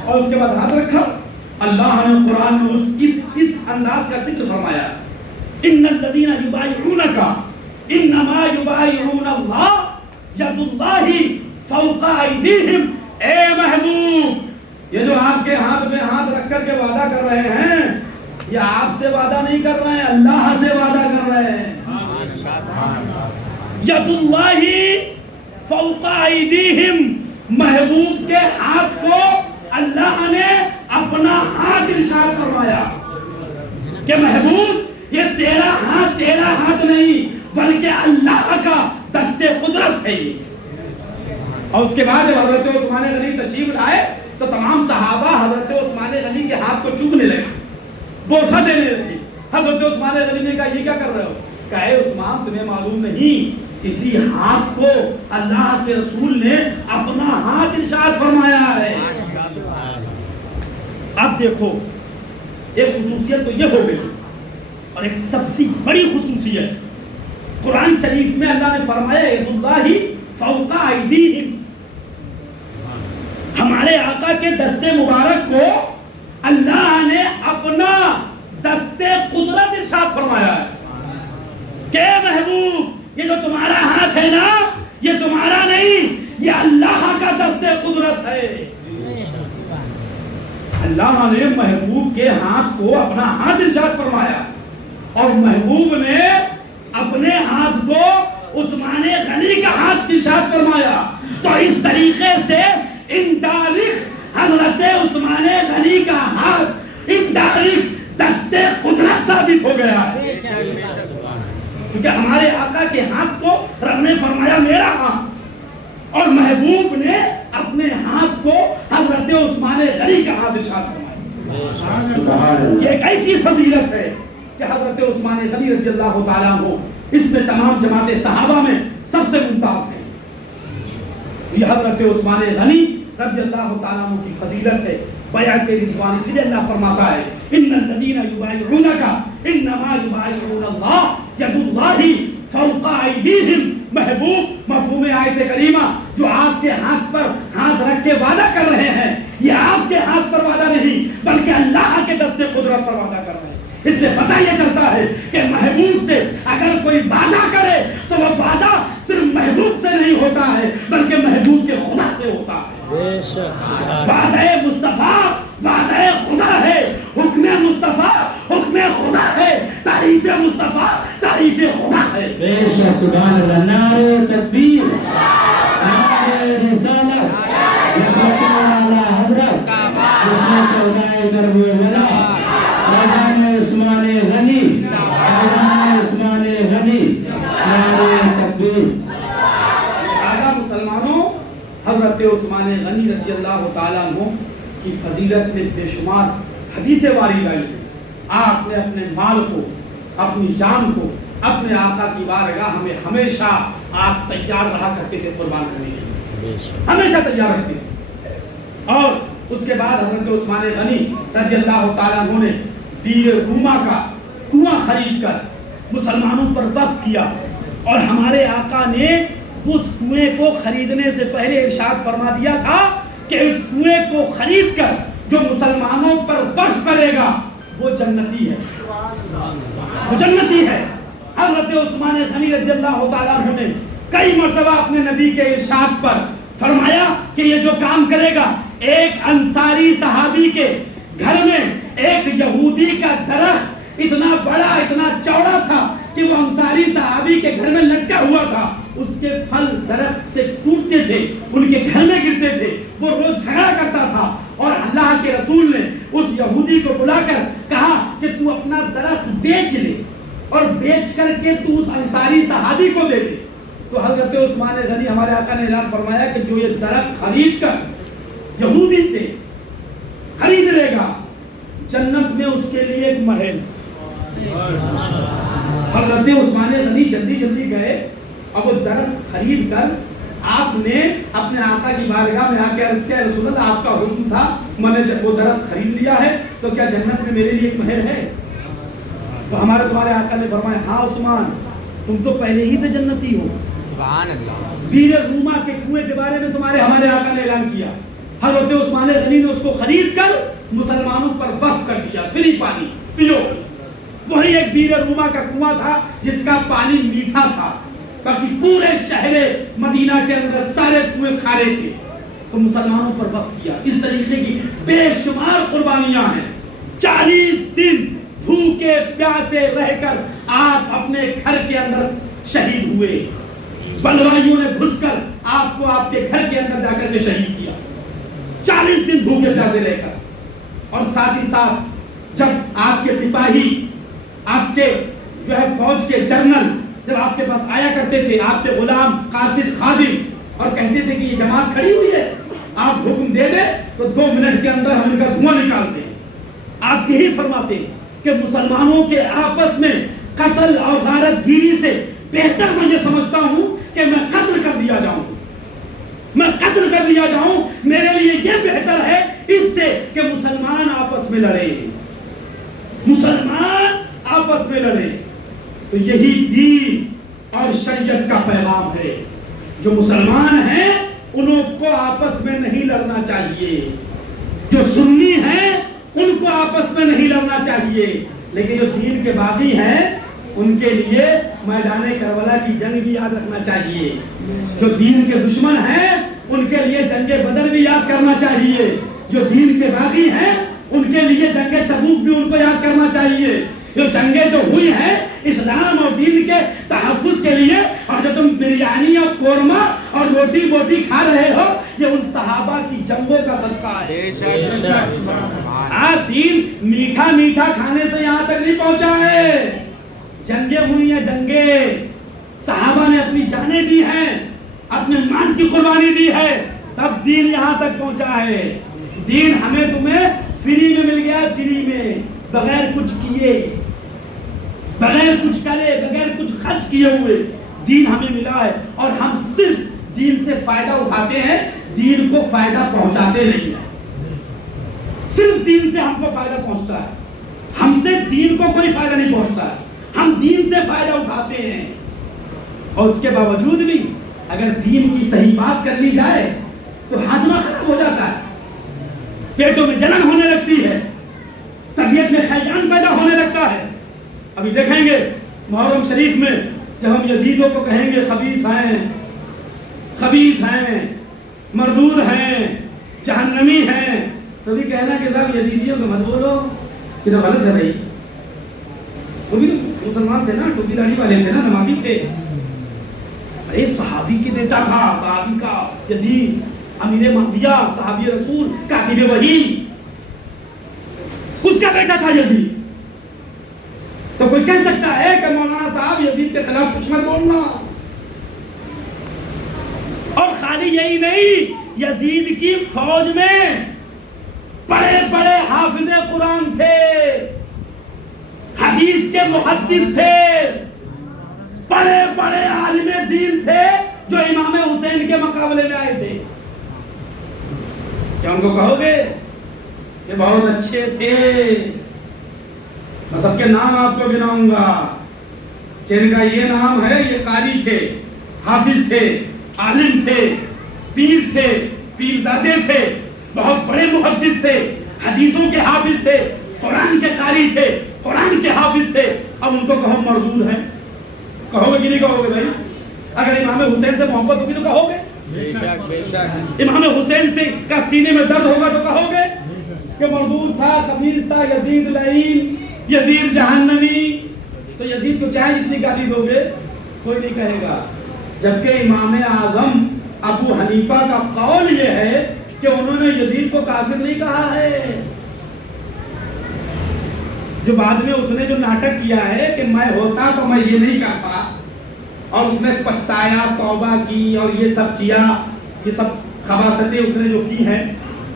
اور اس کے بعد ہاتھ رکھا، اللہ نے قرآن میں اس انداز کا ذکر فرمایا، ان الذین یبایعونک انما یبایعون اللہ ید اللہ فوق ایدیہم۔ اے محبوب یہ جو آپ کے ہاتھ میں ہاتھ رکھ کر کے وعدہ کر رہے ہیں، یہ آپ سے وعدہ نہیں کر رہے ہیں، اللہ سے وعدہ کر رہے ہیں۔ ید اللہ فوق ایدیہم، محبوب کے ہاتھ کو اللہ نے اپنا ہاتھ ارشاد فرمایا کہ محبوب یہ تیرا ہاتھ نہیں بلکہ اللہ کا دست قدرت ہے یہ۔ اور اس کے بعد جب حضرت عثمان غنی تشریف لائے تو تمام صحابہ حضرت عثمان غنی کے ہاتھ کو چومنے لگے، بوسہ دینے لگے۔ حضرت عثمان غنی نے کہا یہ کیا کر رہے ہو؟ کہا اے عثمان تمہیں معلوم نہیں اسی ہاتھ کو اللہ کے رسول نے اپنا ہاتھ ارشاد فرمایا ہے. اب دیکھو ایک خصوصیت تو یہ ہو گئی اور ایک سب سے بڑی خصوصیت قرآن شریف میں اللہ نے فرمایا ید اللہ فوق ایدیہم. ہمارے آقا کے دستے مبارک کو اللہ نے اپنا دستے قدرت ارشاد فرمایا ہے کہ محبوب یہ جو تمہارا ہاتھ ہے نا یہ تمہارا نہیں یہ اللہ کا دستے قدرت ہے. اللہ نے محبوب کے ہاتھ کو اپنا ہاتھ ارشاد فرمایا اور محبوب نے اپنے ہاتھ کو عثمان غنی کا ہاتھ ارشاد فرمایا. تو اس طریقے سے انڈائریکٹ حضرت عثمان غنی کا ہاتھ انڈائریکٹ دستے قدرت ثابت ہو گیا ہے کیونکہ ہمارے آقا کے ہاتھ کو رب نے فرمایا میرا ہاتھ اور محبوب نے اپنے ہاتھ کو حضرت عثمان غنی کا ہاتھ ارشاد فرمایا. یہ ایک ایسی فضیلت ہے کہ حضرت عثمان غنی رضی اللہ تعالیٰ عنہ اس میں تمام جماعت صحابہ میں سب سے ممتاز تھے. یہ حضرت عثمان غنی رضی اللہ تعالیٰ عنہ کی فضیلت ہے. بیعت رضوان اس لیے اللہ فرماتا ہے ان الذین یبایعونک انما یبایعون اللہ ید اللہ فوق ایدیہم. محبوب مفہوم آیت کریمہ جو آپ کے ہاتھ پر ہاتھ رکھ کے وعدہ کر رہے ہیں یہ آپ کے ہاتھ پر وعدہ نہیں بلکہ اللہ کے دستے قدرت پر وعدہ کر رہے ہیں. اس سے پتہ یہ چلتا ہے کہ محبوب سے اگر کوئی وعدہ کرے تو وہ وعدہ صرف محبوب سے نہیں ہوتا ہے بلکہ محبوب کے خدا سے ہوتا ہے. وعدہ مصطفیٰ وعدہ خدا ہے. حکم مصطفیٰ حکم خدا ہے. تعریف مصطفیٰ تعریف خدا ہے. بے شک سبحان اللہ. نعرہ تکبیر نعرہ رسالت نصرت اعلی حضرت جشن شہدائے کربلا فیضان عثمان غنی فیضان عثمان غنی نعرہ تکبیر. آقا مسلمانوں حضرت عثمان غنی رضی اللہ تعالیٰ عنہ کی فضیلت میں بے شمار حدیثیں وارد آئی ہیں. آپ نے اپنے مال کو اپنی جان کو اپنے آقا کی بارگاہ میں ہمیشہ آپ تیار رہا کرتے تھے قربان کرنے کے لیے. ہمیشہ تیار رہتے تھے. اور اس کے بعد حضرت عثمان غنی رضی اللہ تعالیٰ عنہ نے دیر روما کا کنواں خرید کر مسلمانوں پر وقف کیا اور ہمارے آقا نے اس کنویں کو خریدنے سے پہلے ارشاد فرما دیا تھا کہ اس کنویں کو خرید کر جو مسلمانوں پر وقف کرے گا وہ جنتی ہے وہ جنتی ہے. حضرت عثمان غنی رضی اللہ تعالیٰ عنہ نے کئی مرتبہ اپنے نبی کے ارشاد پر فرمایا کہ یہ جو کام کرے گا ایک انصاری صحابی کے گھر میں ایک یہودی کا درخت اتنا بڑا اتنا چوڑا تھا کہ وہ انصاری صحابی کے گھر میں لٹکا ہوا تھا. اس کے پھل درخت سے ٹوٹتے تھے ان کے گھر میں گرتے تھے. وہ روز جھگڑا کرتا تھا اور اللہ کے رسول نے اس یہودی کو بلا کر کہا کہ تو اپنا درخت بیچ لے اور بیچ کر کے تو اس انصاری صحابی کو دے دے. تو حضرت عثمان غنی ہمارے آقا نے اعلان فرمایا کہ جو یہ درخت خرید کر یہودی سے خرید لے گا جنت میں اس کے لیے ایک محل. حضرت عثمان غنی جلدی جلدی گئے اور وہ درخت خرید کر آپ نے اپنے آقا کی بارگاہ میں آ کے عرض کیا رسول اللہ آپ کا حکم تھا میں نے جب وہ درخت خرید لیا ہے تو کیا جنت میں میرے لیے ایک محل ہے. تو ہمارے تمہارے آقا نے فرمایا ہاں عثمان تم تو پہلے ہی سے جنتی ہو. سبحان اللہ. بیر روما کے کنویں کے بارے میں ہمارے آقا نے اعلان کیا. حضرت عثمان غنی نے اس کو خرید کر مسلمانوں پر وقف کر دیا. فری پانی پیو. وہی ایک بیر روما کا کنواں تھا جس کا پانی میٹھا تھا باقی پورے شہر مدینہ کے اندر سارے کنویں کھارے تھے. تو مسلمانوں پر وقف کیا. اس طریقے کی بے شمار قربانیاں ہیں. 40 دن بھوکے پیاسے رہ کر آپ اپنے گھر کے اندر شہید ہوئے. بلوائیوں نے گھس کر آپ کو آپ کے گھر کے اندر جا کر کے شہید کیا. 40 دن بھوکے پیاسے رہ کر. اور ساتھ ہی ساتھ جب آپ کے سپاہی آپ کے جو ہے فوج کے جنرل جب آپ کے پاس آیا کرتے تھے آپ کے غلام قاصد خادم اور کہتے تھے کہ یہ جماعت کھڑی ہوئی ہے آپ حکم دے دیں تو 2 منٹ کے اندر ہم ان کا دھواں نکالتے ہیں. آپ یہی فرماتے ہیں کہ مسلمانوں کے آپس میں قتل اور غارت گیری سے بہتر میں یہ سمجھتا ہوں کہ میں قتل کر دیا جاؤں، میں قتل کر دیا جاؤں، میرے لیے یہ بہتر ہے اس سے کہ مسلمان آپس میں لڑے، مسلمان آپس میں لڑے۔ تو یہی دین اور شریعت کا پیغام ہے، جو مسلمان ہیں انہوں کو آپس میں نہیں لڑنا چاہیے، جو سنی ہیں ان کو آپس میں نہیں لڑنا چاہیے، لیکن جو دین کے باغی ہیں ان کے لیے میدان کربلا کی جنگ بھی یاد رکھنا چاہیے، جو دین کے دشمن ہیں ان کے لیے جنگ بدر بھی یاد کرنا چاہیے، جو دین کے باغی ہیں ان کے لیے جنگ تبوک بھی ان کو یاد کرنا چاہیے۔ جو جنگیں جو ہوئی ہیں اسلام اور دین کے تحفظ کے لیے، اور جو تم بریانی اور قورمہ اور روٹی بوٹی کھا رہے ہو، یہ ان صحابہ کی جنگوں کا صدقہ ہے۔ دین میٹھا میٹھا کھانے سے یہاں تک نہیں پہنچا ہے، جنگیں ہوئی ہیں، جنگیں صحابہ نے اپنی جانیں دی ہیں، اپنے مال کی قربانی دی ہے، تب دین یہاں تک پہنچا ہے۔ دین ہمیں تمہیں فری میں مل گیا، فری میں، بغیر کچھ کیے، بغیر کچھ کرے، بغیر کچھ خرچ کیے ہوئے دین ہمیں ملا ہے، اور ہم صرف دین سے فائدہ اٹھاتے ہیں، دین کو فائدہ پہنچاتے نہیں ہیں۔ صرف دین سے ہم کو فائدہ پہنچتا ہے، ہم سے دین کو کوئی فائدہ نہیں پہنچتا ہے، ہم دین سے فائدہ اٹھاتے ہیں۔ اور اس کے باوجود بھی اگر دین کی صحیح بات کر لی جائے تو ہاضمہ خراب ہو جاتا ہے، پیٹوں میں جلن ہونے لگتی ہے، طبیعت میں خیجان پیدا ہونے لگتا ہے۔ ابھی دیکھیں گے محرم شریف میں جب ہم یزیدوں کو کہیں گے خبیث ہیں، خبیث ہیں، مردود ہیں، جہنمی ہیں، تو بھی کہنا کہ صاحب یزیدیوں کو مت بولو، یہ تو غلط ہے بھائی، وہ بھی تو مسلمان تھے نا، ٹوپی داڑھی والے تھے نا، نمازی تھے۔ ارے صحابی کے بیٹا تھا، صحابی کا یزید، امیر مہدیہ، صحابی رسول، کاتب وحی، اس کا بیٹا تھا یزید۔ تو کوئی کہہ سکتا ہے کہ مولانا صاحب یزید کے خلاف کچھ مت بولنا؟ اور خالی یہی نہیں، یزید کی فوج میں بڑے بڑے حافظ قرآن تھے، حدیث کے محدث تھے، بڑے بڑے عالم دین تھے جو امام حسین کے مقابلے میں آئے تھے۔ کیا ان کو کہو گے کہ بہت اچھے تھے؟ میں سب کے نام آپ کو گناؤں گا کہ ان کا یہ نام ہے، یہ قاری تھے، حافظ تھے، عالم تھے، پیر تھے، پیرزادے تھے، بہت بڑے محدث تھے، حدیثوں کے حافظ تھے، قرآن کے قاری تھے، قرآن کے حافظ تھے۔ اب ان کو کہو مردود ہیں، کہو گے کہ نہیں کہو گے بھائی؟ اگر امام حسین سے محبت ہوگی تو کہو گے؟ امام حسین سے کا سینے میں درد ہوگا تو کہو گے کہ مردود تھا، خبیث تھا، یزید لعین، یزید جہنمی؟ تو یزید کو چاہے جتنی گالی دو گے کوئی نہیں کہے گا۔ جبکہ امام اعظم ابو حنیفہ کا قول یہ ہے کہ انہوں نے یزید کو کافر نہیں کہا ہے۔ جو بعد میں اس نے جو ناٹک کیا ہے کہ میں ہوتا تو میں یہ نہیں کرتا، اور اس نے پچھتایا، توبہ کی اور یہ سب کیا، یہ سب خباثتیں اس نے جو کی ہیں،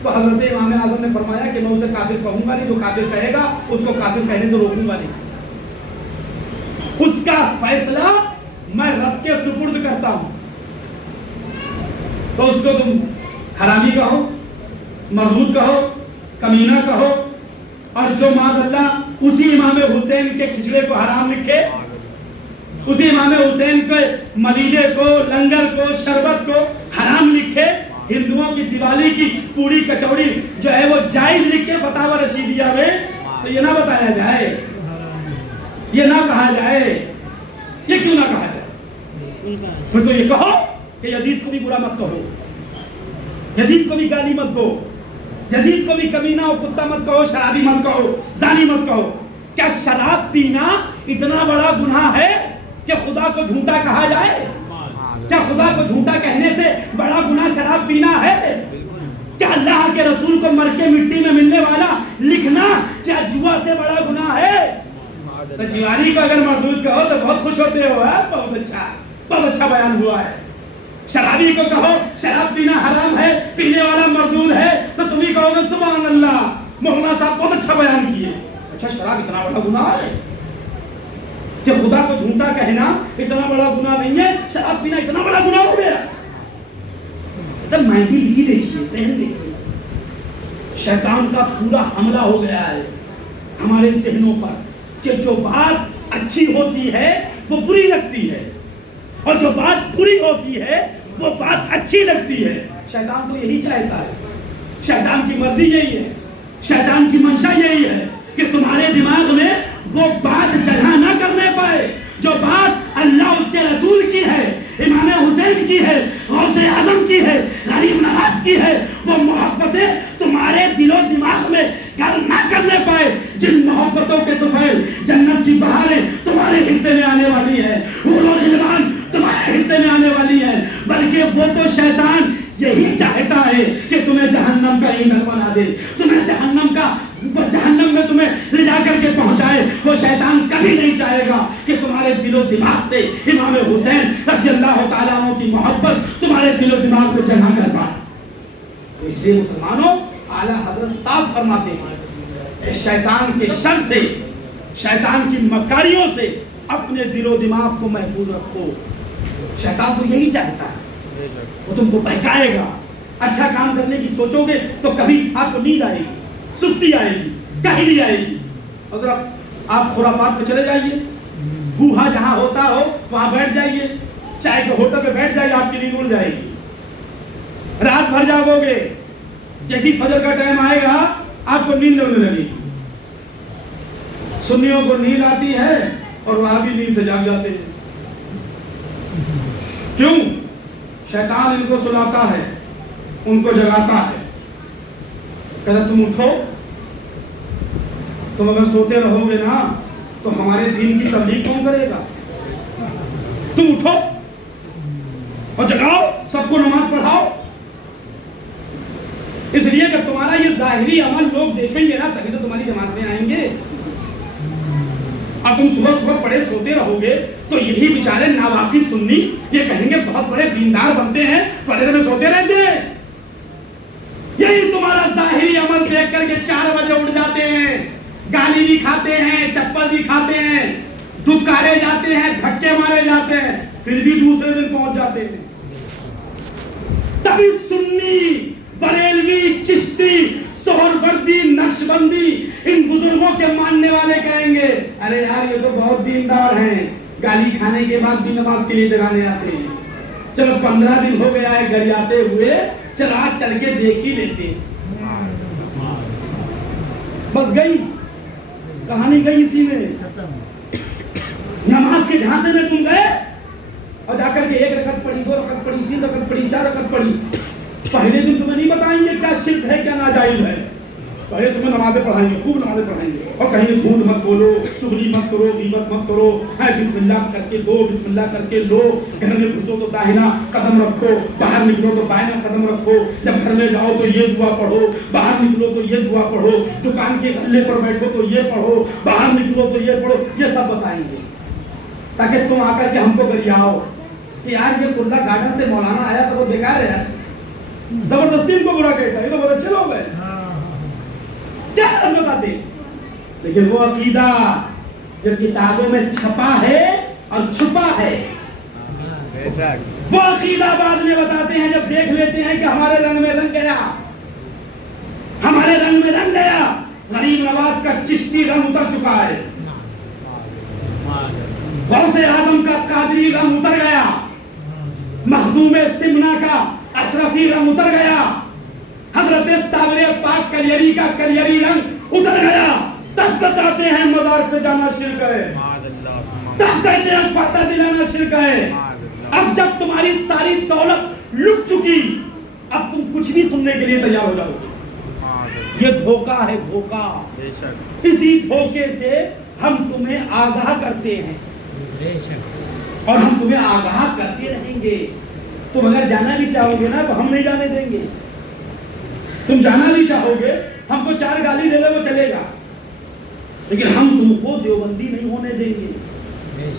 تو حضرت امام اعظم نے فرمایا کہ میں اسے کافر کہوں گا نہیں، جو کافر کہے گا اس کو کافر کہنے سے روکوں گا نہیں، اس کا فیصلہ میں رب کے سپرد کرتا ہوں۔ تو اس کو تم حرامی کہو، مردود کہو، کمینہ کہو، اور جو معاذ اللہ اسی امام حسین کے کھچڑے کو حرام لکھے، اسی امام حسین کے ملیدے کو، لنگر کو، شربت کو حرام لکھے، ہندوؤں کی دیوالی کی پوری کچوڑی جو ہے وہ جائز لکھے فتاوی رشیدیہ میں، تو یہ نہ بتایا جائے، یہ نہ کہا جائے، یہ کیوں نہ کہا جائے؟ پھر تو یہ کہو کہ یزید کو بھی برا مت کہو، یزید کو بھی گالی مت دو، یزید کو بھی کمینہ اور کتا مت کہو، شرابی مت کہو، زانی مت کہو۔ کیا شراب پینا اتنا بڑا گناہ ہے کہ خدا کو جھوٹا کہا جائے؟ کیا خدا کو جھوٹا کہنے سے بڑا گناہ شراب پینا ہے؟ کیا اللہ کے رسول کو مر کے مٹی میں ملنے والا لکھنا کیا جوا سے بڑا گناہ ہے؟ تو جواری کو اگر مردود کہو تو بہت خوش ہوتے ہو، بہت اچھا بیان ہوا ہے۔ شرابی کو کہو شراب پینا حرام ہے، پینے والا مردود ہے، تو تم ہی کہو گے سبحان اللہ، مولانا صاحب بہت اچھا بیان کیے۔ اچھا شراب اتنا بڑا گناہ ہے؟ کہ خدا کو جھوٹا کہنا اتنا بڑا گناہ نہیں ہے، شراب پینا اتنا بڑا گناہ ہو گیا. مائنڈیلٹی دیکھیے، ذہن دیکھیے، شیطان کا پورا حملہ ہو گیا ہے ہمارے ذہنوں پر کہ جو بات اچھی ہوتی ہے وہ بری لگتی ہے، اور جو بات بری ہوتی ہے وہ بات اچھی لگتی ہے. شیطان تو یہی چاہتا ہے، شیطان کی مرضی یہی ہے، شیطان کی منشا یہی ہے کہ تمہارے دماغ میں وہ بات جگہ نہ کرنے پائے جو بات اللہ اس کے رسول کی ہے، امام حسین کی ہے، غوث اعظم کی ہے، غریب نواز کی ہے. وہ محبتیں تمہارے دل و دماغ میں گھر نہ کرنے پائے جن محبتوں کے طفیل جنت کی بہاریں تمہارے حصے میں آنے والی ہے، وہ غلمان تمہارے حصے میں آنے والی ہے. بلکہ وہ تو شیطان یہی چاہتا ہے کہ تمہیں جہنم کا ایندھن بنا دے، تمہیں جہنم میں تمہیں لے جا کر کے پہنچائے. وہ شیطان کبھی نہیں چاہے گا کہ تمہارے دل و دماغ سے امام حسین رضی اللہ تعالیٰ عنہ کی محبت تمہارے دل و دماغ میں جگہ کر پائے. اس لیے مسلمانوں اعلیٰ حضرت صاف فرماتے ہیں شیطان کے شر سے، شیطان کی مکاریوں سے اپنے دل و دماغ کو محفوظ رکھو. شیطان تو یہی چاہتا ہے، وہ تم کو بہکائے گا. اچھا کام کرنے کی سوچو گے تو کبھی آپ کو نیند آئے گی، سستی آئے گی، کاہلی آئے گی. حضرت آپ خرافات پہ چلے جائیے، گوہا جہاں ہوتا ہو وہاں بیٹھ جائیے، چائے کے ہوٹل پہ بیٹھ جائیے، آپ کی نیند اڑ جائے گی، رات بھر جاگو گے. جیسی فجر کا ٹائم آئے گا آپ کو نیند ہونے لگے گی. سنیوں کو نیند آتی ہے اور وہاں بھی نیند سے جاگ جاتے ہیں. کیوں؟ شیطان ان کو سلاتا ہے، ان کو جگاتا ہے، کہتا تم اٹھو. تم اگر سوتے رہو گے نا تو ہمارے دین کی تبلیغ کون کرے گا؟ تم اٹھو اور جگاؤ، سب کو نماز پڑھاؤ. اس لیے جب تمہارا یہ ظاہری عمل لوگ دیکھیں گے نا تبھی تو تمہاری جماعت میں آئیں گے. اور تم صبح صبح پڑے سوتے رہو گے تو یہی بیچارے ناواقف سنی یہ کہیں گے بہت بڑے دیندار بنتے ہیں، فجر میں سوتے رہتے ہیں. یہی تمہارا ظاہری عمل دیکھ کر کے 4 بجے اٹھ جاتے ہیں، گالی بھی کھاتے ہیں، چپل بھی کھاتے ہیں، دھتکارے جاتے ہیں، دھکے مارے جاتے ہیں، پھر بھی دوسرے دن پہنچ جاتے ہیں. تبھی سنی، بریلوی، چشتی، سہروردی، نقشبندی ان بزرگوں کے ماننے والے کہیں گے ارے یار یہ تو بہت دیندار ہیں، گالی کھانے کے بعد بھی نماز کے لیے جگانے آتے ہیں. چلو 15 دن ہو گیا ہے گریاتے ہوئے، چل آج چل کے دیکھ ہی لیتے ہیں. بس گئی کہانی، گئی اسی میں. نماز کے جھانسے میں تم گئے اور جا کر کے 1 رکعت پڑھی، 2 رکعت پڑھی، 3 رکعت پڑھی، 4 رکعت پڑھی. پہلے دن تمہیں نہیں بتائیں گے کیا شرک ہے کیا ناجائز ہے. پہلے تمہیں نمازیں پڑھائیں گے، خوب نمازیں پڑھائیں گے اور کہیں گے جھوٹ مت بولو، چغلی مت کرو، غیبت مت کرو، بسم اللہ کر کے دو، بسم اللہ کر کے لو. گھر میں گھسو تو داہنا قدم رکھو، باہر نکلو تو بائیں قدم رکھو، جب گھر میں جاؤ تو یہ دعا پڑھو، باہر نکلو تو یہ دعا پڑھو، دکان کے گلے پر بیٹھو تو یہ پڑھو، باہر نکلو تو یہ پڑھو. یہ سب بتائیں گے تاکہ تم آ کر کے ہم کو گریاؤ کہ آج یہ کرلا گارڈن سے مولانا آیا تو وہ بیکار ہے یار، زبردستی ان کو برا کہتا ہے، یہ تو بہت اچھے لوگ ہیں. کیا بتاتے؟ لیکن وہ عقیدہ جو کتابوں میں چھپا ہے اور چھپا ہے، وہ عقیدہ بعد میں بتاتے ہیں جب دیکھ لیتے ہیں کہ ہمارے رنگ میں رنگ گیا، ہمارے رنگ میں رنگ گیا. غریب نواز کا چشتی رنگ اتر چکا ہے، غوث اعظم کا قادری رنگ اتر گیا، مخدوم سمنا کا اشرفی رنگ اتر گیا، حضرت صابر پاک کلیری کا کلیری رنگ اتر گیا. تب بتاتے ہیں مدار پہ جانا شرک ہے، تب کہتے ہیں فتح دلانا شرک ہے. اب جب تمہاری ساری دولت لٹ چکی اب تم کچھ بھی سننے کے لیے تیار ہو جاؤ گے. یہ دھوکہ ہے، دھوکہ. اسی دھوکے سے ہم تمہیں آگاہ کرتے ہیں اور ہم تمہیں آگاہ کرتے رہیں گے. تم اگر جانا بھی چاہو گے نا تو ہم نہیں جانے دیں گے. تم جانا بھی چاہو گے ہم کو 4 گالی دے لے وہ چلے گا، لیکن ہم تم کو دیوبندی نہیں ہونے دیں گے،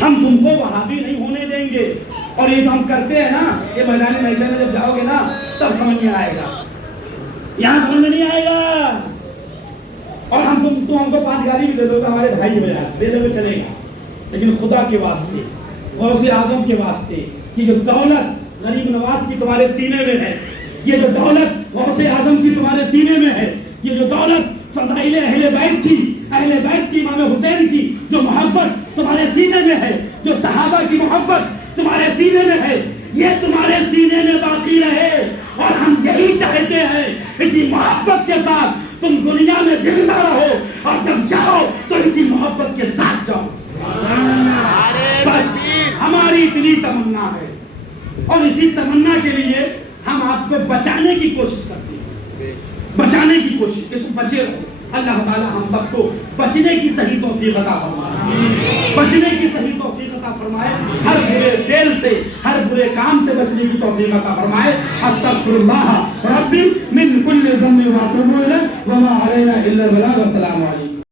ہم تم کو وہابی نہیں ہونے دیں گے. اور یہ جو ہم کرتے ہیں نا یہ میدان محشر میں جب جاؤ گے نا تب سمجھ میں آئے گا، یہاں سمجھ میں نہیں آئے گا. اور ہم کو 5 گالی بھی دے دو گے ہمارے بھائی ہو یار، دے دو گے چلے گا. لیکن خدا کے واسطے، غوث اعظم کے واسطے، یہ جو دولت غریب نواز کی تمہارے سینے میں ہے، یہ جو دولت غوث اعظم کی تمہارے سینے میں ہے، یہ جو دولت فضائل اہل بیت کی امام حسین کی جو محبت تمہارے سینے میں ہے، جو صحابہ کی محبت تمہارے سینے میں ہے، یہ تمہارے سینے میں باقی رہے، اور ہم یہی چاہتے ہیں اسی محبت کے ساتھ تم دنیا میں زندہ رہو، اور جب جاؤ تو اسی محبت کے ساتھ جاؤ۔ بس ہماری اتنی تمنا ہے، اور اسی تمنا کے لیے ہم آپ کو بچانے کی کوشش کرتے ہیں، بچانے کی کوشش کہ تم بچے رہو۔ اللہ تعالیٰ ہم سب کو بچنے کی صحیح توفیق عطا فرمائے، بچنے کی صحیح توفیق عطا فرمائے، ہر برے فعل سے، ہر برے کام سے بچنے کی توفیق عطا فرمائے۔ استغفر اللہ